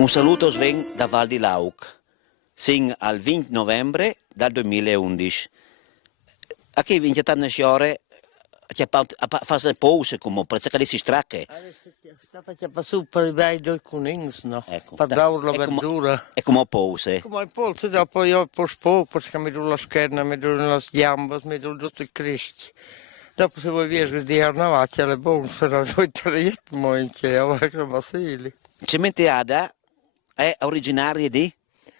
Un saluto Sven da Val di Lauc, sin al 20 novembre del 2011. A chi vince tante ore, c'è fare pause come per cercare di stracche. Stava che passò per i bei due conings, no? Ecco, Per dare la verdura. E come pause. Come pause, dopo io po' perché mi do la scherna, mi do le gambe, mi do tutto il Cristo. Dopo se vuoi viaggiare di Arnavaccia, le bonze, non vuoi togliere in cielo, che Vasili. Cementiada è originaria di?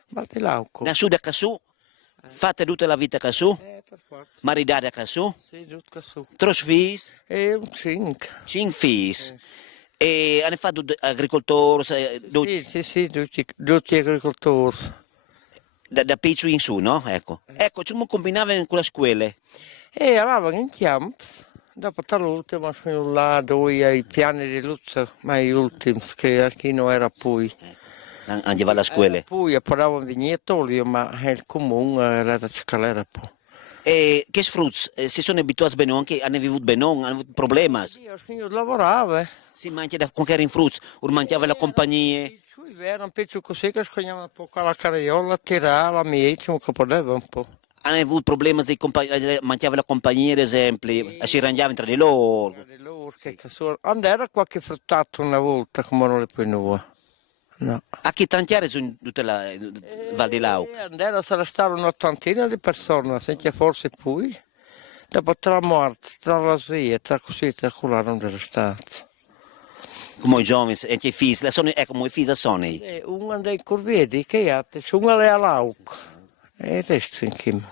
Val di Lauco. Nasù da Cassù, fatta tutta la vita a Cassù, Per forza. maridata a Cassù, Sì, tutto Cassù. tros fis, E un 5. 5 fis. E hanno fatto agricoltori, Sì, tutti agricoltori. da piccio in su, no? Ecco, ci combinavano con le scuole. E eravamo in camp, dopo l'ultimo sono là dove ai piani di luce, ma gli ultimi, che a chi non era poi. Andava alla scuola. Poi parlavamo in vignettolio, ma il comune era da scalare poi. E che sfrutti? Si sono abituati bene anche, hanno avuto bene, hanno avuto problemi. Io lavoravo. Si mangia da conquistare in frutti, o mangiava la compagnia. Era un pezzo così che scogliamo un po' con la carriola, tirare la miece, che poteva un po'. Hanno avuto problemi di mangiava la compagnia, ad esempio, si arrangiavano tra di loro. Andava qualche fruttato una volta, come non le puoi nuove. No. A chi tantiare su tutta la Val di Lauc? Andava sarà stata un'ottantina di persone, senza forse poi. Dopo tra morti, tra la svia, tra così, tra quella non era stato. Come i giovani e i figli, sono come i figli sono. Uno dei corvieri che ha, uno è a Lauc. E il resto in Kim.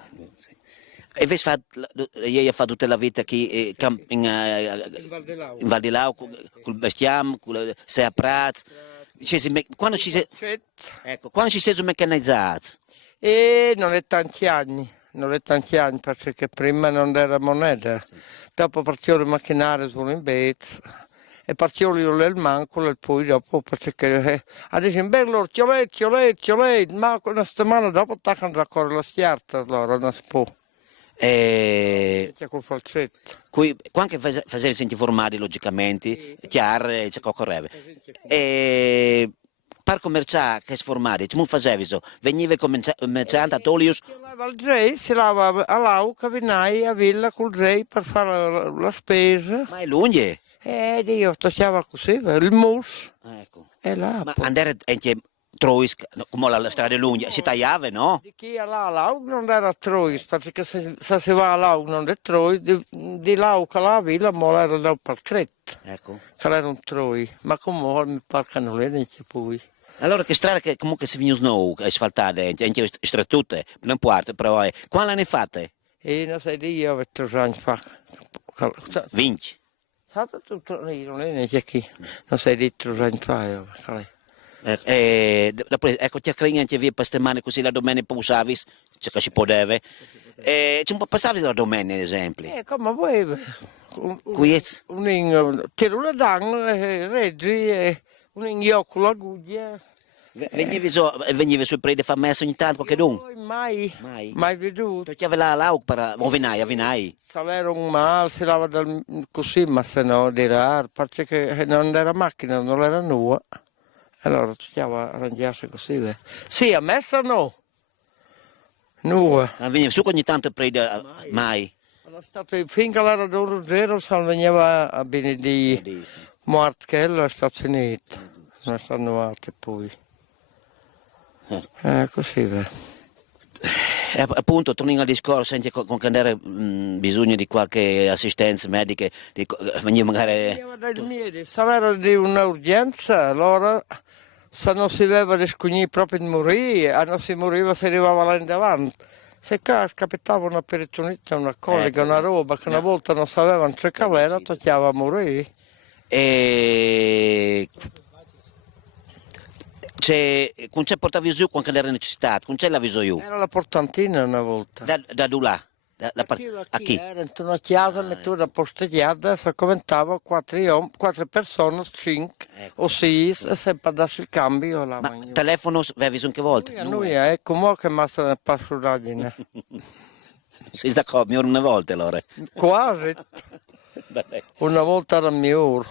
E invece lei ha fatto tutta la vita qui in Val di Lauc, col bestiame, sei a Prats. Quando ci sei meccanizzati? E non è tanti anni perché prima non era moneta. Sì. Dopo partirono le macchinarie solo in Bez e partirono il manco e poi dopo perché adesso beh loro tiolet, ma una settimana dopo attaccano da correre la stiarta allora non si può. C'è col falsetto. Quando facevi senti formati logicamente, chiaro, c'è occorreva. E per commerciare che si formati, come facevi? Veniva il commerciante a Tolius? Si lava a Lauca, venai a Villa col Rei per fare la spesa. Ma è lungo? Io toccava così, il mus. Ecco. E là. Ma andare anche Trois, come la strada lunga, si tagliava, no? Di chi è là a Lauc non era Trois, perché se si va a Lauc non è Trois, di Lauc alla Villa ma era da Palcret. Ecco. Che era un Trois, ma come mi pare che non è neanche poi. Allora che strada che comunque si vengono asfaltate, anche stretute, non importa, però quando l'hanno fatte? E non sai di io, 3 anni fa. 20. Stato tutto, non è neanche qui, non sai di 3 anni fa. Ecco, ti accrini anche via per settimane così la domenica usavi, c'è che si poteva. Ci passavi la domenica, ad esempio? Come vuoi? Tiro la danno, reggi, un inghioco la guglia. Venivi sul prede fa messa ogni tanto qualche dun? Mai veduto. Tu avevi la per o venai? Salera un mal, si lava così, ma se no di raro, perché non era macchina, non era nuova. Allora cercava arrangiarsi così. Sì, a messa no. Nuova. Ma veniva su ogni tanto prede mai? Finché l'era d'oro zero, se veniva a benedì morto che è stato finito. Non stanno altri poi. Così appunto, tornando al discorso, anche con avere bisogno di qualche assistenza medica, veniva magari... Se era di un'urgenza, allora se non si aveva riscognito proprio di morire, non si moriva, si arrivava là in davanti. Se capitava una peritonite, una colica, una roba che una volta non sapevano che era, toccava a morire. E... non c'è portavi giù quando era necessità, non c'è l'avviso io. Era la portantina una volta. Da là, a chi? Era in una chiesa, mettura posteggiata, si commentava quattro persone, 5 Ecco. o 6, e sempre a darsi il cambio. Ma telefono avevi anche volte? Noi, ecco, mo che mi sono passuragine. Sei d'accordo, mi ora una volta allora. Quasi. Una volta era mio.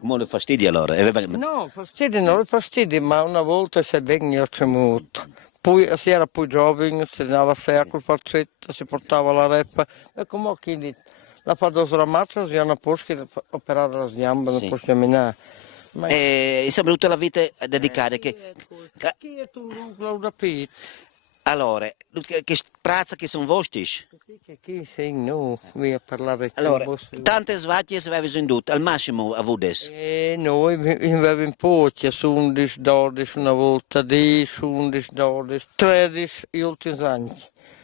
Come le fastidio allora? No, fastidi, non fastidi, ma una volta si è ben ottenuto. Poi si era più giovane, si andava a sé col falsetto, si portava la reppa. E come quindi la fa dos ramaccia, si hanno posto operare la gamba, non Sì. può camminare. Ma Insomma, tutta la vita a dedicare che... chi è tu lo da pit? Allora, che prazza che sono vostri? Chi sei no, qui a parlare con Allora, voi. tante svacche si avevi indotto, al massimo a Vudes. E noi avevamo in pochi, 11, 12 una volta, 10, 11, 12, 13 gli ultimi anni.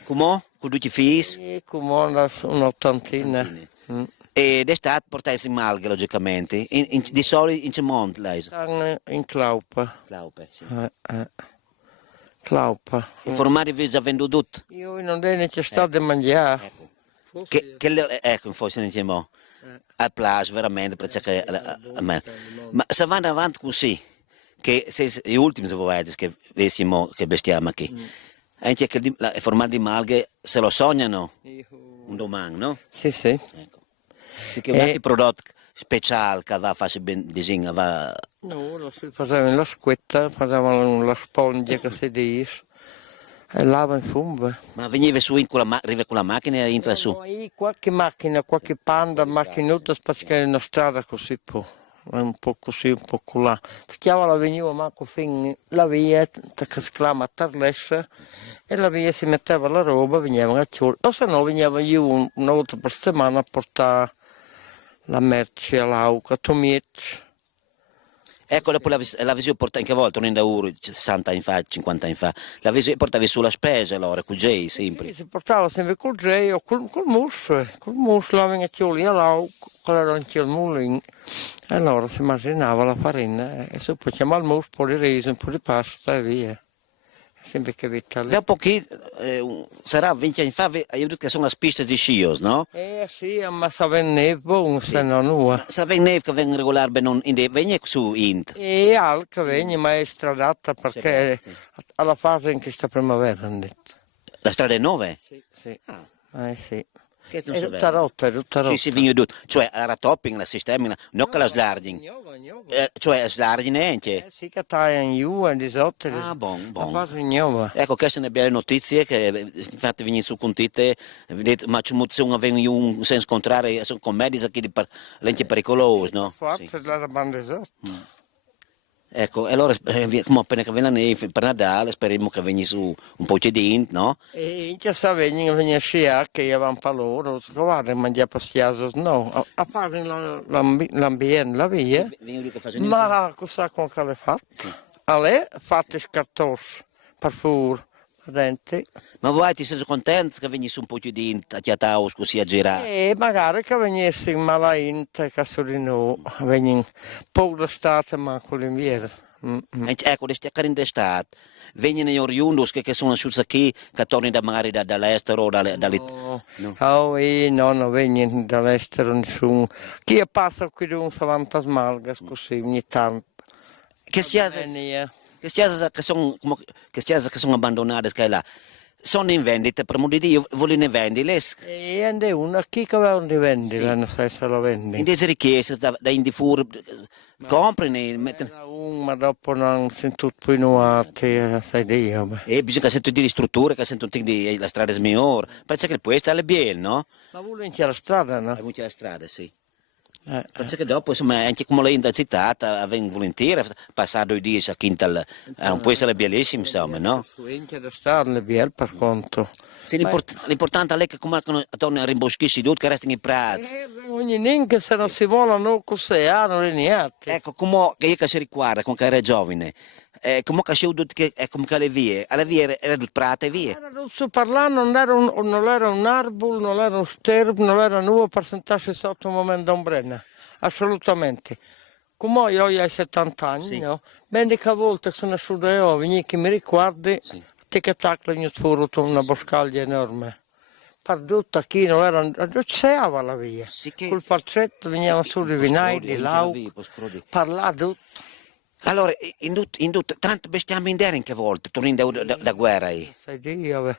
Come? Con tutti i figli? E come un'ottantina. E d'estate portassi in malga, logicamente. Di solito in che monte lei? Stanno in Claupa. Claupe, sì. Claupa. E formare vi già venduto tutto. Io non ho necessità di mangiare. Ecco. Ecco, forse non siamo al plage, veramente, perché ma se vanno avanti così, che se gli ultimi se volete che vessimo che bestiamo qui, anche che formare di malghe se lo sognano un domani, no? Sì, sì. Ecco. Sì che un prodotto speciale che va a fare ben disegno, va... No, facevano la squetta, facevano la spongia che si dice, e lava in fumba. Ma veniva su arriva con la macchina e entra su. Qualche macchina, qualche panda, macchinuta, perché è una strada così un po' così, un po' là. Si chiama veniva manco fin la via, che si chiama Tarlessa, e la via si metteva la roba, venivano a Ciolo, o se no veniva io una volta per settimana a portare la merce all'Auca, a Tomiec. Ecco, dopo la visione porta anche a volte, non è da ora, 60 anni fa, 50 anni fa, la visione portavi sulla spesa allora, con Jay sempre. Sì, si portava sempre col Jay o col mus la veniva a Ciolo all'Auca, quello era anche il mulino. E allora si immaginava la farina e se poi chiamava il mus, un po' di riso, un po' di pasta e via. Sempre che vita lì. Dopo che sarà 20 anni fa, hai detto che sono le piste di scios, no? Sì, ma se venne buono, se no nulla. Se viene che vengono regolare non viene su Int. E anche viene, ma è stradata perché alla fase in questa primavera hanno detto. La strada è 9? Sì. Ah. Sì. Che non È so tutta rotta, è tutta rotta. Sì, si viene tutto. Cioè, la topping, la sistema, non che la slarding. Cioè, slarding anche. Sì, che tagliano giù e di sotto. Ah, buon. La fase nuova. Ecco, queste sono belle notizie che infatti vengono su con te, vedete, ma c'è un senso contrario, sono commedie che lenti pericolose, no? Forse la banda sotto. Ecco, e allora come appena che viene la neve per Natale speriamo che venga su un po' di int, no? E in casa vengono a sciare che avevano per loro, guarda, mangiare per stiaso, no, a fare l'ambiente, la via, ma cosa con che le fatto? Sì. A lei fate scartosi, per favore, denti. Ma voi ti sei contenti che venisse un po' di int a Chiataus così a girare? E magari che venisse in malainte, che di no, vengono poco d'estate, ma con l'inverno. Ecco, queste carine d'estate, vengono gli oriundos che sono asciutti qui, che tornano magari dall'estero o dall'Italia. No. Oh, non vengono dall'estero nessuno. Chi passa qui da un fantasmalgas così ogni tanto. Che stiase che sono abbandonate, che là, sono in vendita, per modo di Dio, vogliono vendere. E ande una, chi che aveva di vendere, non sai se lo vendi. In delle richieste da indifur, comprano e mettono. Ma dopo non sono tutti più nuoti, sai Dio. E bisogna che sento di strutture, che sento di la strada è migliore. Penso che poi stare bene, no? Ma vuole anche la strada, no? Hai avuto la strada, sì. Penso che dopo, insomma, anche come l'hai citata, vengo volentieri a passare 2 giorni a Quintal, non può essere bellissimo, insomma, no? Anche la strada è bella, per conto. Sì, l'importante è che come torni a rimboschirsi tutto, che restano i prezzi. Ogni neanche se non si vogliono così, non è niente. Ecco, come che si riguarda, come che era giovane, come che si è come che le vie era tutto prate e vie. Non so parlare, non era un arbolo, non era un sterbo, non era nuovo per sentarsi sotto un momento d'ombrella, assolutamente. Come io ho 70 anni, Sì. no? Bene che a volte sono su da io, vieni che mi ricordi, Sì. che tacca fuori una boscaglia enorme. Perduta chi non era, c'era la via. Sì che... Col falsetto veniva su di vinai, di lauk, parlava tutto. Allora, tanto bestiamo in dere in che volte, tornando da guerra aí? Sai Dio,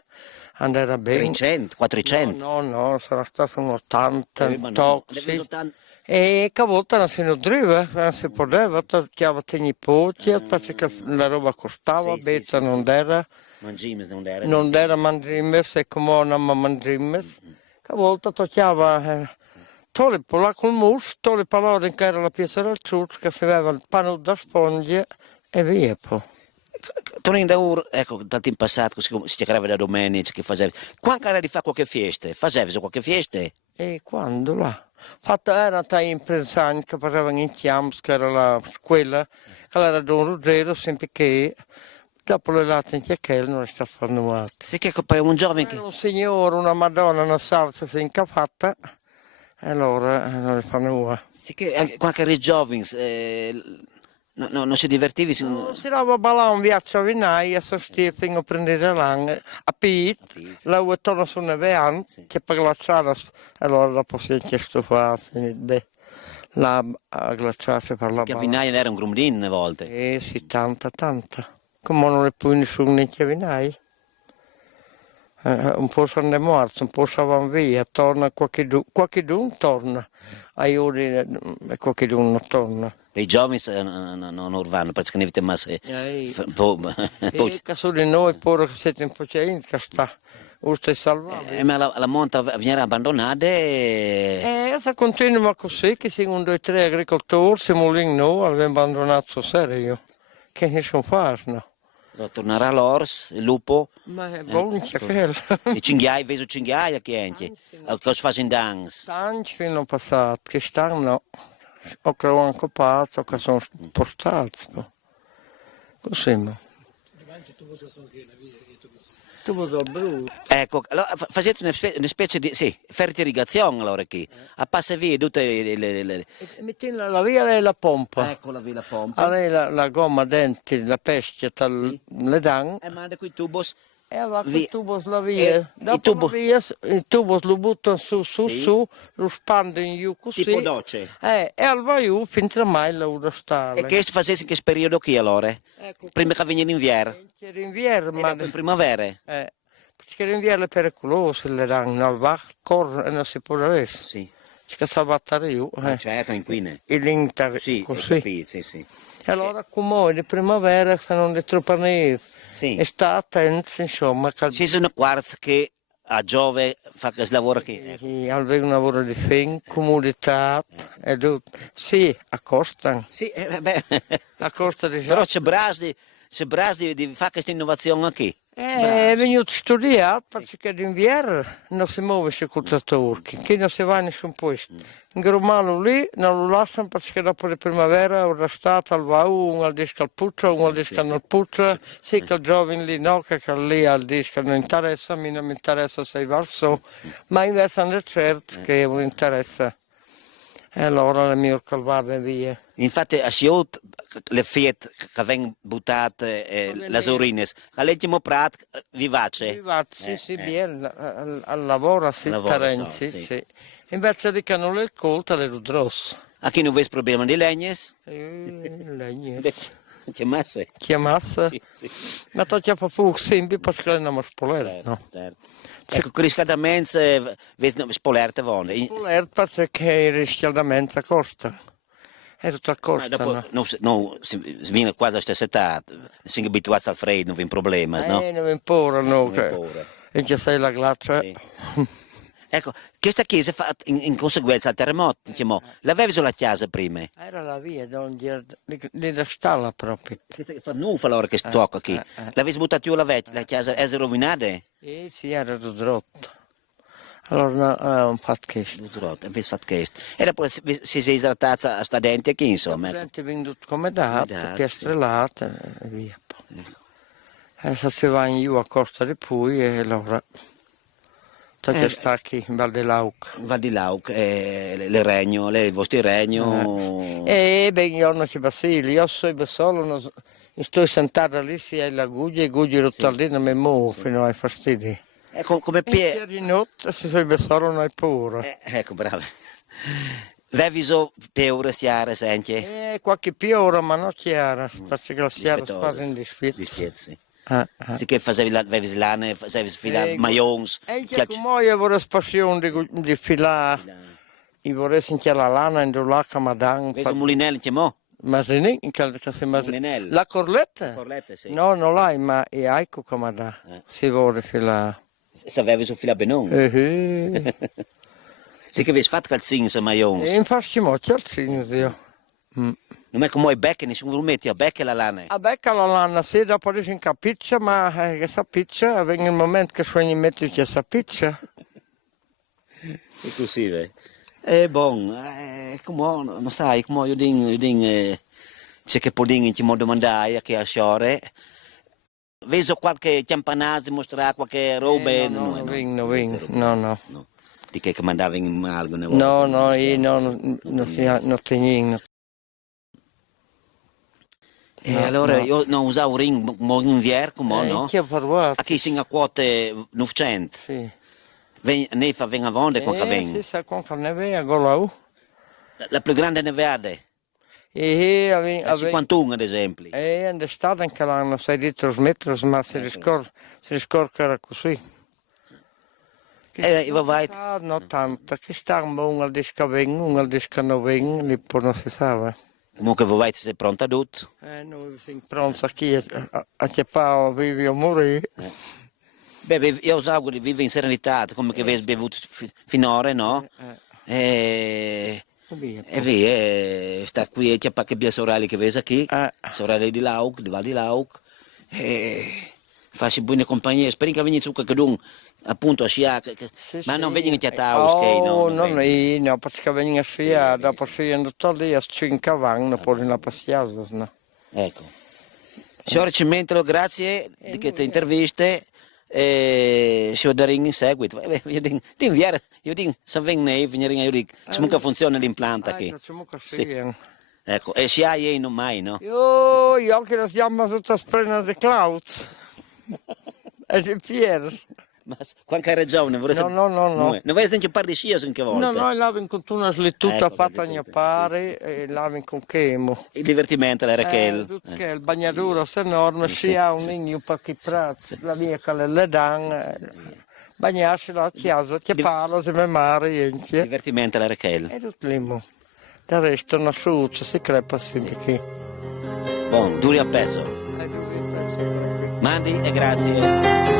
andava bene. 300, 400? No, sarà stato un 80, Ma un no, tocco, deve sì. soltanto... E che a volte non si nutriva, non si poteva, chiama i nipoti, perché la roba costava, Sì, sì, bezza sì, non sì, sì. era. Mangimes non era. Non era mandrimes e come una mandrimes, che a volte toglieva tole la col mus, tole palore che era la pietra del ciuccio, che faceva il panno da sponge e via poi. Tornando da ora, ecco, dal tempo passato, si chiamava da domenica, che facevi. Quando era di fare qualche festa? Facevi qualche festa? E quando là? Fatto era in Presagna che facevano in Chiams, che era la scuola, che era Don Ruggero, sempre che dopo le latte in Chiacchiere non è stato fatto nulla. Sì, che per un giovane Era che... un signore, una Madonna, una salsa finca fatta, e allora non ne fanno nulla. Sì, che quando eri giovane, non si divertivi? Si dava ballare un viaggio a Vinai e sostiene fino a prendere l'anno a Pit, là dove torna su Nevean, Sì. che per glaciare, allora dopo si è chiesto beh, là a glaciarsi per la Che a balla. Vinaia era un grumdin a volte. Sì, tanta. Come non è più nessuno neanche a Vinai. Un po' sono morti, un po' vanno via, torna qualcuno torna, a Iuri e qualcuno non torna. I giovani non vanno, praticamente ma se... E che su di noi pure che siete in Pocente, che sta, usted salvare. Ma la monta viene abbandonata e... Se continua così, che siamo 2 o 3 agricoltori, siamo lì noi, abbiamo abbandonato serio, che nessuno fa, no? Tornerà l'ors, il lupo, Ma è buono, c'è quello. i cinghiali, vedo cinghiali che anche, cosa fanno in dans? Tanti fino a passato, che stanno, o che hanno occupato, o che sono spostati. Così, ma. Tu vuoi brutto. Ecco, allora, facete una specie di, sì, fertilizzare allora qui, a passa via tutte le... Metti la via e la pompa. Ecco la via la pompa. Allora la gomma a denti, la pesce, Sì. le dan. E manda quei tubos. E va con Via. i tubo la via. I tubo. I tubo lo buttano su, Sì. lo spandono giù così. Tipo docce. E al va giù finché mai la uda stare. E che facesse in che periodo qui allora? Ecco, Prima che venisse l'inverno? c'è l'inverno, E ma... dopo in primavera? Perché l'inverno è pericoloso, le danno al va, corre e non si può adesso. Sì. C'è che battere giù. Certo, inquine. E l'inter Sì, così. sì, sì. E allora come di primavera se non è troppo neve. Sì. E sta attento, insomma. Ci sono quarts che a Giove fa questo lavoro qui. Avere un lavoro di fin, comodità e tutto. Sì, a costa. Sì, beh. A costa di... Però c'è brasi di fare questa innovazione qui. È venuto studiato perché d'inverno non si muove il cultatore, che non si va in nessun posto. In Grumano lì non lo lasciano perché dopo la primavera ora stato al va uno al disco al puccio, uno al disco non puccio, sì che il giovane lì no, che lì al disco non interessa, a me non mi interessa se va so, ma invece hanno certo che non interessa. E allora le mie calvare via. Infatti a Sciot le fiet che vengono buttate, le urine, all'ultimo prato vivace. Vivace, sì, bene, al lavoro si Terenzi, sì. Invece di che non le colta le rudrosse. A chi non vede problema di legnes? Legnes. Chiamasse? Chiamasse? Sì, sì. Ma tu ci fa fuoco sempre perché non abbiamo spolere, no? Certo. Ecco, con i riscaldamenti, vedi spolerte vanno. Spolere perché il riscaldamento costa. È tutto costa, Dopo, no? si viene quasi alla stessa età, si è abituati al freddo, non vi problemi, no? Non mi impora, no. Paura. E già sei la glacia. Sì. Ecco, questa chiesa fa in conseguenza al terremoto, diciamo, l'avevi sulla chiesa prima? Era la via, lì da stalla proprio. Questa fa nuova l'ora che si tocca qui. L'avevi buttata giù la chiesa è rovinata? Sì, era rotta. Allora non fatto questo. Avete fatto questo. E dopo si è esaltata a sta dente qui, insomma. La gente è venuta come data, piastrellata e via. E se si va in giù a Costa di Pui e allora volta che sta qui in Val di Lauc. Val di Lauc, il regno, il vostro regno. Beh, io non ci basili, io sono solo, sto sentata lì, si è la guglia, e guglia rottaldina mi muovo fino ai fastidi. Come E di notte, se sono solo, non hai paura. Ecco, bravo. Veviso peure stiare, senti? Qualche piora, ma non chiara, perché la stiara spara in disfiezzi. Sì che avevi lane, facevi filare maions. E che come io vorrei spassione di filare, io vorrei sentire la lana in dell'acqua, ma dan. Vedi un mulinello, chiamò? Ma se ne, la corletta? Corletta, sì. No, non l'hai, ma è ecco come da, si vuole filare. Se avevi su fila benon. Sì che avevi fatto calzini, se maions. E infatti mo calzini, zio. Non è come i becchi, nessuno lo metti a becca la lana. A becca la lana, sì, dopo dici in capiccia, ma che sapiccia, viene il momento che suoni metti che sapiccia. E così, buon, come non sai, come io dico, c'è che può in modo mandare che a sciore. Vedo qualche campanazzi mostrare qualche roba? No. Di che mandava in algo? No, io non tengo. E allora io non usavo ring in inverno, no? Che ho provato. A chi si ha quote 900? Sì. Ne fa venga vonde con che Sì, sa con che ne vede, golau. La più grande neveade? A 51 ad esempio. In estate anche l'hanno 6 metri, ma si riscorca così. E vai? Non tanto, che sta un buon al disco vengo, un al disco non vengo, lì poi non si sa. Comunque voi siete pronti a tutto? Noi siamo pronti qui a chiappare, vivi o morire. Beh, io us auguro di vivere in serenità, come che avete bevuto finora, no? E via, sta qui e c'è qualche mia sorella che vede qui, sorella di Lauc, di Val di Lauc, e farsi buone compagnie, spero che venga su qualcuno appunto a sciare, ma non vengono in Taus, no, perché vengono a sciare, dopo sciando lì a 5 vanno, poi in la passiasa, no? Ecco. Signor Cimentolo, grazie di queste interviste. Se darin in seguito io dico se vengono io dico comunque funziona l'impianto qui ecco e si ha non mai no io che la chiamo tutta sprena di Klaus e di Pier ma qualche ragione vorrei no non vuoi sentire parlare di scia anche volte no lavin con una slittuta fatta a mio pare e lavin con chemo il divertimento era che il bagnatura è enorme si ha un igno per chi prazzi la mia che le dan bagnarsi la chiesa che parla se me mare il divertimento era che e tutto limo del resto una succia si crepa sempre qui buon duri a pezzo mandi e grazie.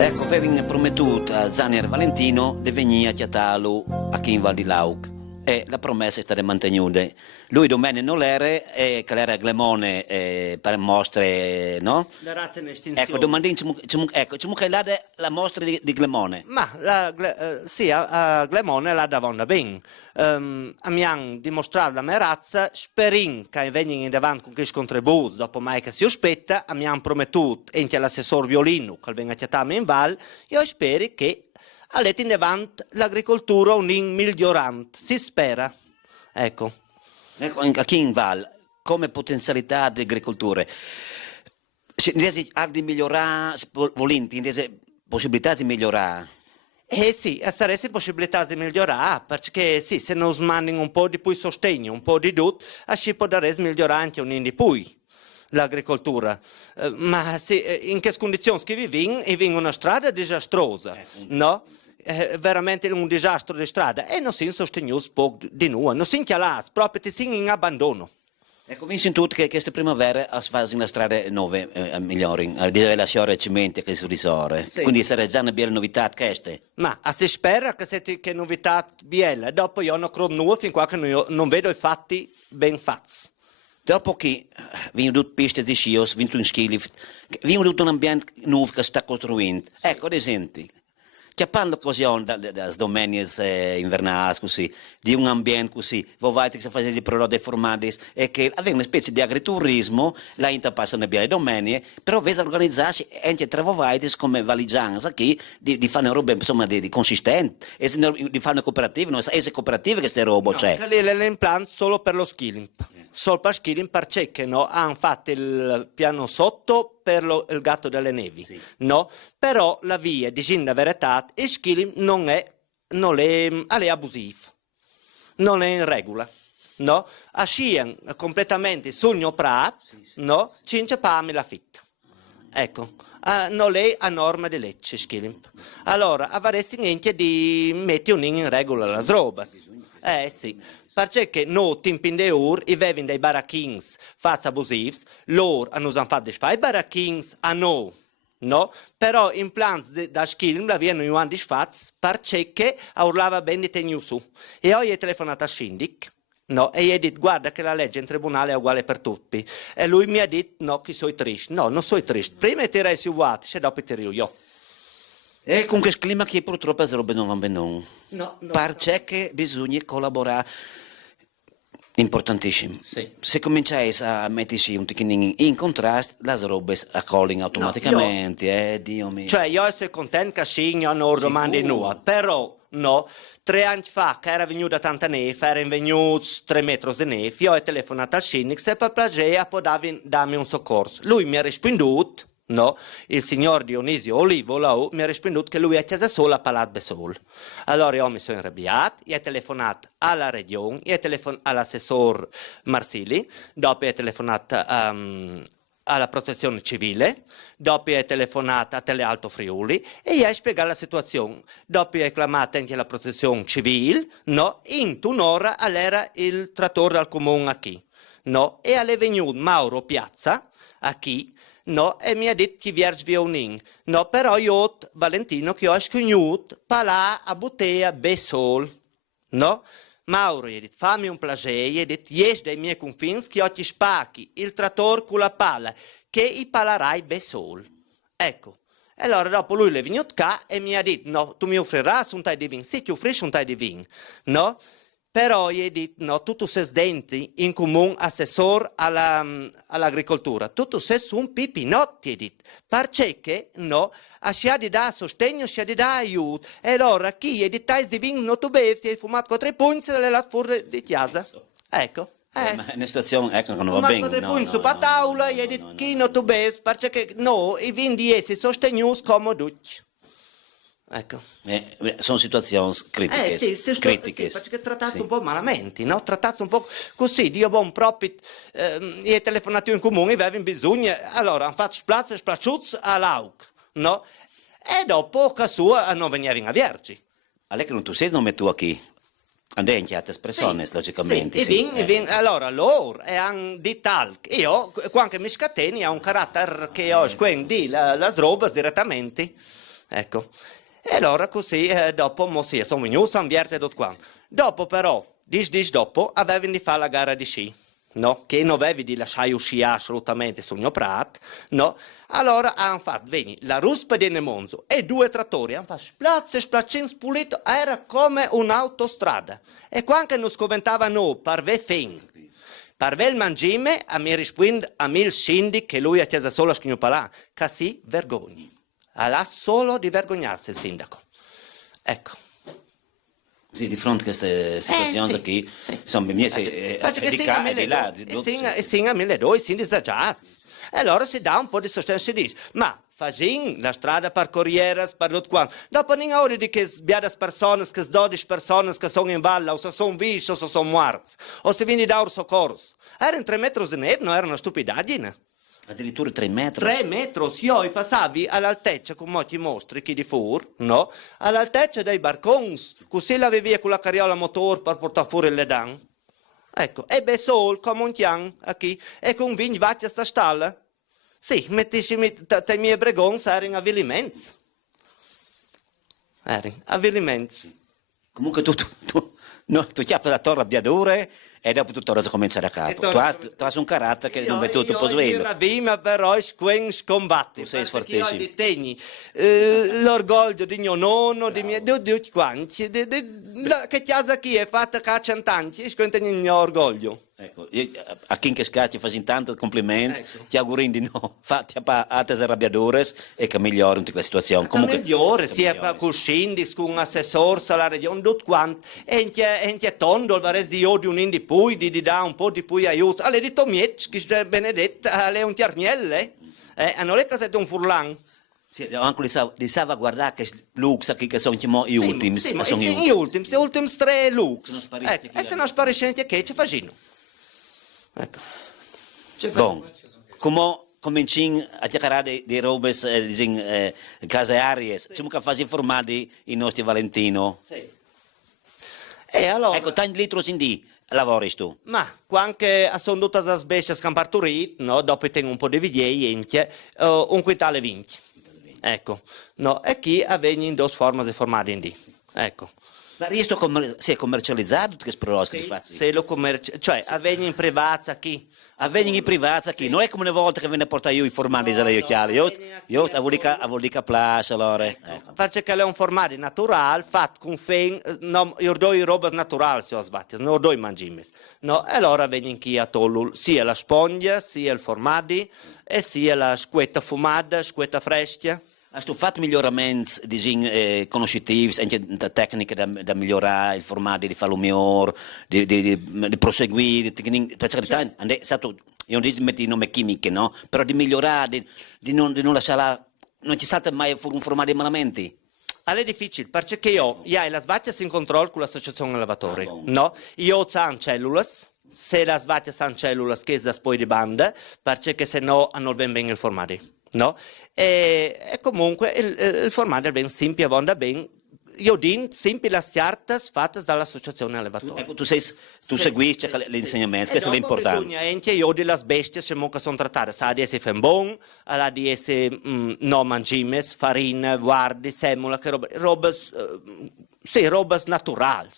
Ecco, avevo promettuto a Zani e Valentino di venire a Chiatalo a chi in Val di Lauc. E la promessa è stata mantenuta. Lui domenica non l'era, e che era a Glemone per mostre, no? La razza in estinzione. Ecco, domani ci mucca la mostra di Glemone. Ma sì, a Glemone la davano bene. Abbiamo dimostrato la mia razza, speriamo che vengano in avanti con questo contributo, dopo mai che si aspetta, abbiamo promettuto anche all'assessor Violino che venga a chiatarmi in Val, io spero che all'et in avanti l'agricoltura un migliorante, si spera. Ecco. Ecco, a chi in Val, come potenzialità di agricoltura, ha di migliorare, volenti, possibilità di migliorare. Sì, sarebbe possibilità di migliorare, perché sì, se non mandano un po' di più sostegno, un po' di tutto, ci può dare migliorare anche un di più l'agricoltura. Ma sì, in che condizioni che viviamo una strada disastrosa, no? Veramente un disastro di strada e non si sostenuto poco di nuovo, non si inchialati, proprio ti si in abbandono. Ecco, vi sentite che questa primavera si fa una strada nuove, migliori, di la sciore cementi che si risore. Sì. Quindi sarà già una bella novità queste. Ma si spera che novità biella, dopo io non credo nulla fin qua che non vedo i fatti ben fatti. Dopo che vi ho piste di scios, vi ho un skilift, vi ho un ambiente nuovo che sta costruendo. Sì. Ecco, ad esempio, chiappando così da domeniche invernali, così, di un ambiente così, voi vedete che si fa dei prodotti formati e che aveva una specie di agriturismo, la Inter passa una bella domenica, però vede organizzarsi anche tra voi come valigianza qui, di fare una roba insomma di consistente, e di fare una cooperativa, non è cooperativa che queste robe c'è. No, è l'implant solo per lo skilling. Solo per skilling perché no, hanno fatto il piano sotto per il gatto delle nevi, sì. No? Però la via di la verità il skilling non è abusivo, non è in regola, no? Ascian completamente sul mio prato, sì. No? Cinque pami la fitta, ecco. Non è a norma di legge skilling. Allora avresti niente di mettere in regola le robe. Sì. Perché noi, tempi di ora, avevamo dei baracchins fatti abusivi, loro hanno fatto i baracchins a noi, no? Però in plan da skilling l'avevano anche fatti perché urlava bene di tenere su. E io ho telefonato al sindaco, no? E gli ho detto, guarda che la legge in tribunale è uguale per tutti. E lui mi ha detto, no, che sono triste. No, non sono triste. Prima tirei su vuoti, e dopo tiro io. E con questo clima che purtroppo le robe non vanno bene. No. Perché bisogna collaborare. Importantissimo. Sì. Se cominciai a mettersi un pochino in contrasto, le robe accolgono automaticamente. No, Dio mio. Cioè, io sono contento che siano domande nuove, però, no, 3 anni fa, che era venuta tanta neve, erano venuti 3 metri di neve, io ho telefonato al sindaco se per piacere può darmi un soccorso. Lui mi ha risponduto, no, il signor Dionisio Olivo mi ha risponduto che lui è chiesa sola a Palat Besol. Allora io mi sono arrabbiato, gli ho telefonato alla regione, gli ho telefonato all'assessor Marsili, dopo gli ho telefonato alla protezione civile, dopo gli ho telefonato a Telealto Friuli e gli ho spiegato la situazione. Dopo gli ho chiamato anche la protezione civile, no, in un'ora all'era il trattore del comune a chi, no, e alle venuto Mauro Piazza a chi, no, e mi ha detto che vierge via un no, però io, Valentino, che ho scognuto, palà a bottea besol, no? Mauro gli ha detto, fammi un piacere, gli ha detto, esci dai miei confini che io ti spacchi il trattore con la palla, che i palarai besol. Ecco. E allora dopo lui è venuto qua e mi ha detto, no, tu mi offrirai un taglio di vino, sì, ti offrisci un taglio di vino, no? Però gli ha detto, no, tu sei denti in comune assessore all'agricoltura, tu sei un pipinotto, gli ha detto, perché, no, a di dare sostegno, a di dare aiuto, e allora chi gli ha detto, di vino non tu bevi, si è fumato 4 punti e l'ha fuori di chiesa, ecco. Ma è una situazione che non va bene. Ma 4 punti su la tavola, gli ha detto, chi non tu bevi, perché, no, i vini di essi sostenuti come duci. Ecco. Sono situazioni critiche. Critiche. Sì, perché trattato un po' malamente, no? Trattato un po' così, io buon proprio e telefonato in comune, avevano bisogno, allora hanno fatto splacciuti all'AUC, no? E dopo che sua non venivano a Viergi. A lei che non tu sei nome tu qui? Andai in altre persone, sì, logicamente. Sì. Allora loro hanno di tal, io, quando mi scateni, ho un carattere che ho, quindi le robe direttamente. Ecco. E allora così, dopo, sì, sono venuti a Vierte e tutto quanto. Dopo però, dici dopo, avevano di fare la gara di sci. No? Che non avevi di lasciare uscire assolutamente sul mio prato, no? Allora hanno fatto, vedi, la ruspa di Nemonzo e 2 trattori, hanno fatto splaccin spulito, era come un'autostrada. E quando non scoventavano per ve fin, per ve il mangime, a mi risponde a me il scindic che lui ha chiesto solo a schignopalà, che si vergogni. Ha solo di vergognarsi il sindaco. Ecco. Sì, di fronte a queste situazioni sì, qui, sì. insomma, Perché singa mille due, si disagiati. E allora si dà un po' di sostegno, si dice, ma facciamo la strada per corrieras, per tutto quanto. Dopo non ora di che sbiade persone, che 12 persone che sono in valle, o se sono vici, o se sono morti, o se vieni da un soccorso. Erano 3 metri di neve, non era una stupidaggine. Addirittura 3 metri. 3 metri, io passavi all'altezza, come ti mostri, chi di fur, no? All'altezza dei barconi, così l'avevi con la carriola motore per portare fuori le dan. Ecco, e beh, sol, come un tian, qui, e con vigni vatti a sta stalla. Sì, mettisci te miei bregoni, erano avvilimenti. Erano avvilimenti. Comunque tu chiappi la torre a Biadure e dopo tu torni a cominciare a capo. Tu hai un carattere che non è tutto un po' sveglio. Io prima però scombatti. Tu sei Io fortissimo. di tegni l'orgoglio di mio nonno, di tutti quanti. Che casa qui è fatta a 100 anni, sconta il mio orgoglio. Ecco, a chi che scacci fa intanto complimenti, Ecco. ti auguro di no, fatti a te arrabbiadores e che migliori in questa situazione. Comunque migliore, sia con scindic, con un assessore, alla regione, tutto quanto. E in che tondo, il varese di io di un indi pui, di dà un po' di pui aiuto. Alle di Tomiec, che benedetta, alle un tiarnielle, hanno le casette un furlan. Sì, anche di salvaguardare che lux che sono gli ultimi. Sì, ma sono gli ultimi 3 lux. Sono spariti E se non sparisce che ci facciano? Ecco. Bon, come cominciamo a chiacchierare di robe di case arie, ci che fare informati i nostri Valentino. Sì. E allora... Ecco, tanti litri in di lavori tu. Ma, quando sono tutte le bestie scamparturite, no? Dopo tengo un po' di vidiei, un quintale 20. Ecco. No? E chi avviene in 2 forme di formati in di. Ecco. Ma riesco a commercializzato questi prodotti? Se lo cioè avviene in privaza chi? Avvengono in privaza qui, non è come una volta che viene a portare io i formati alle occhiali, io a vuol dire place allora. Ecco. Perché è un formato naturale, fatto con fen, no, io do i robe naturali, se ho sbagliato, non do i mangimes. No, e allora vengono qui a togliere sia la spoglia, sia il formato, e sia la squetta fumata, squetta fresca. Hai tu fatto miglioramenti conoscitivi, anche tecniche da migliorare il formato, di farlo migliore, di proseguire, perché è stato, io non dico metti nome chimiche, no? Però di migliorare, di non lasciarla, non ci salta mai fuori un formato malamente. È difficile, perché io la svaccia si controlla con l'associazione lavatori, no? Io ho cellule, se la svaccia sono cellule che si poi di banda, perché se no non vengono il formato. No? E comunque il formato è ben semplice, va bene. Io dico sempre le carte fatte dall'associazione allevatori. Ecco, tu seguisci l'insegnamento, questo è l'importante. Anche io delle bestie che sono trattate, sa di essere fembon, alla di essere no mangimes, farina, guardi, semola, che robe naturali.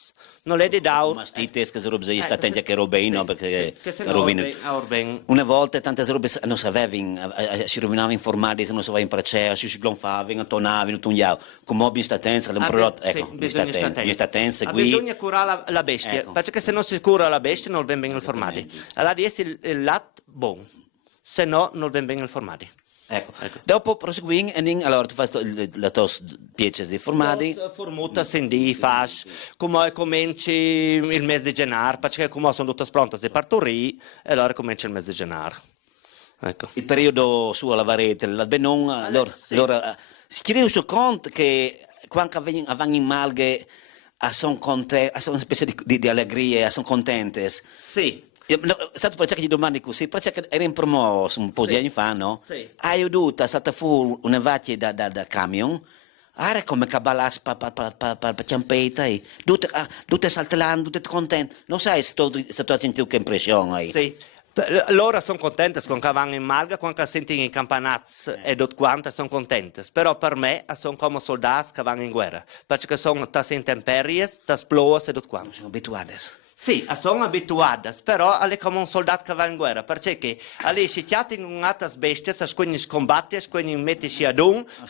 Non le di daur. Mastites, che robe sta attenti a che robe no, perché rovina. Orben. Una volta tante robe non sapevano, si rovinavano in formati, se non si va in pracea, si sglonfavano, tornavano, tugnavano. Come hobby sta attento, è un prodotto, ecco, bisogna sta attento, Bisogna curare la bestia, Ecco. perché se non si cura la bestia non vengono il formati. Allora di essere il latte buono, se no non vengono il formati. Ecco. Dopo proseguiamo e allora tu fai la tua piezza di formati. Formuta sindi, fas, come cominci il mese di gennaio, perché come sono tutte pronte di partorire, e allora comincia il mese di gennaio. Ecco. Il periodo su alla varete, la benon, allora si chiede su conto che quando avvengono in malghe sono una specie di allegria, sono contente. Sì. È stato perché ti domandi così, perché era in promosso un po' di anni fa, no? Sì. Hai avuto, è stata fuori una vaccia da camion, era come che ballas per ciampeta, tutte saltellando, tutte contente. Non sai se tu hai sentito che impressione hai. Sì. Loro sono contenti con che vanno in malga, quando sentono i campanazzi e tutto quanto, sono contenti. Però per me sono come soldati che vanno in guerra, perché sono intemperie, esplosi e tutto quanto. Sono abituati. Sì, sono abituati, però è come un soldato che va in guerra, perché lì si chiamano un'altra bestia, quindi combatte, quindi mettersi ad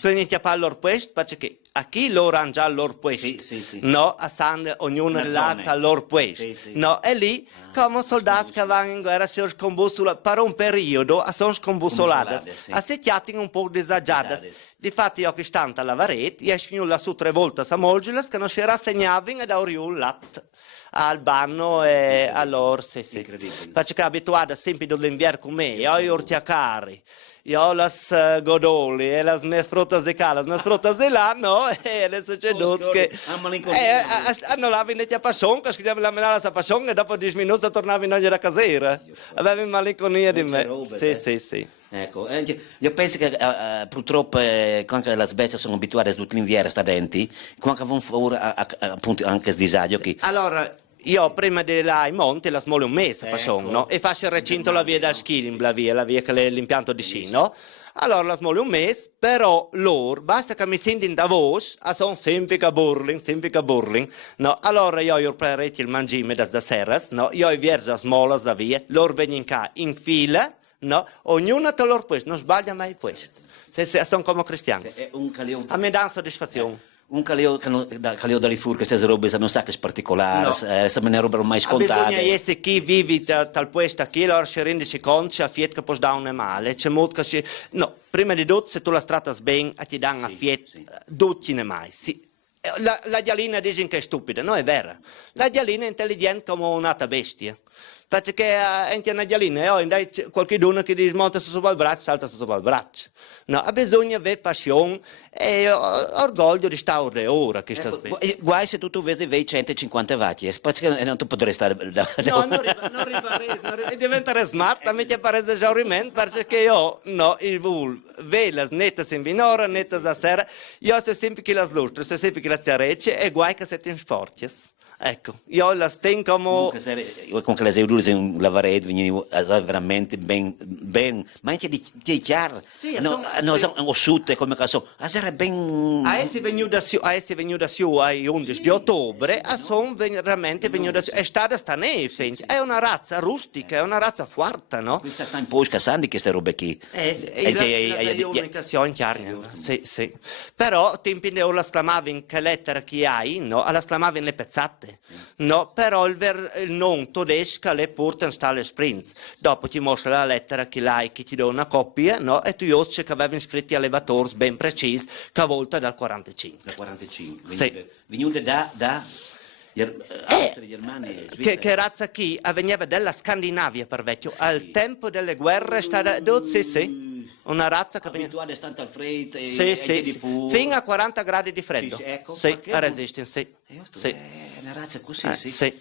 quindi ti fa il loro posto, perché qui loro hanno già il loro posto, Sì. no? Sanno ognuno lato al loro posto, Sì. no? E lì, come un soldato che va in guerra, si scombussola per un periodo, sono scombussolati, sì. si chiamano un po' disagiati. Difatti io che stanno a lavorare, io sono su 3 volte a Molgiles, che non si rassegnavano ed ho un latte al banno e allora sì. Incredibile. Perché abituata sempre dall'inverno con me, io ho orti a cari, io ho le godoli e le mie frutte di qua, le mie frutte di là, no? E è succeduto che hanno la venuta a Pascion, che scrivevano la menata a Pascion e dopo 10 minuti tornavano in a casera. Avevano malinconia di me. Sì. Ecco, io penso che purtroppo quando le bestie sono abituate a tutto l'inverno sta dentro, quando vanno fuori appunto anche il disagio che Allora, io prima di là in monte la smolo un mese, no? E faccio il recinto la via da Schilling, la via che è l'impianto di sci, no? Allora la smolo un mese, però loro, basta che mi sentino da voce, sono sempre che burling, no? Allora io ho preparati il mangime da sera, no? Io ho verso la smola da via, loro vengono qua in fila, no? Ognuno ha il loro posto, non sbaglia mai questo. Sono come cristiani. A me dà soddisfazione. Un caleo dalle fur, queste robe non sa che è particolare, se me ne robe mai scontate. Bisogna essere chi vive tal posto qui, allora si rende conto che a fiet che può dare un male, c'è molto che si... No, prima di tutto, se tu la tratti bene, ti danno a fiet, tutti ne mai. Sì. La dialina dice che è stupida, no è vero. La dialina è intelligente come un'altra bestia. Perché è una dialina e qualcuno che monta sopra il braccio, salta sopra il braccio. No, ha bisogno di passione e orgoglio di stare ora che sta Guai se tu vedi 150 vacche, perché non tu potresti stare No, non riparare, diventare smatta, mi pare esaurimento, perché io, no, il vul, velas, nettas in vinora, nettas a sera, io so sempre che las lustre, so sempre che las tiarecce e guai che siete in sporties. Ecco, io la stengo come... Con che le eudule se un lavaret veniva veramente ben, ma anche di chiaro, sono ossute come caso, era ben... A essi venuta su ai 11 di ottobre, sono veramente venuta su, è stata sta neve, è una razza rustica, è una razza forte, no? Questa sta in posca, sanno che queste robe qui. È l'unica in chiaro, sì. Però, tempi ne la sclamavano che lettera che hai, no? La sclamavano le pezzate. No, però il non tedesco le porta in stale sprints. Dopo ti mostra la lettera che l'hai, che ti do una copia, no? E tu dici che avevano iscritti allevatori ben precisi, che a volte dal 45. Dal 45. Sì. Venuti da Austria, Germania, Svizzera. Che razza chi veniva dalla Scandinavia per vecchio. Al tempo delle guerre è stata... Sì. Una razza che veniva... Abituata tanto al freddo e Sì. Fino a 40 gradi di freddo. Ecco, sì, resiste, sì. È una razza così, sì.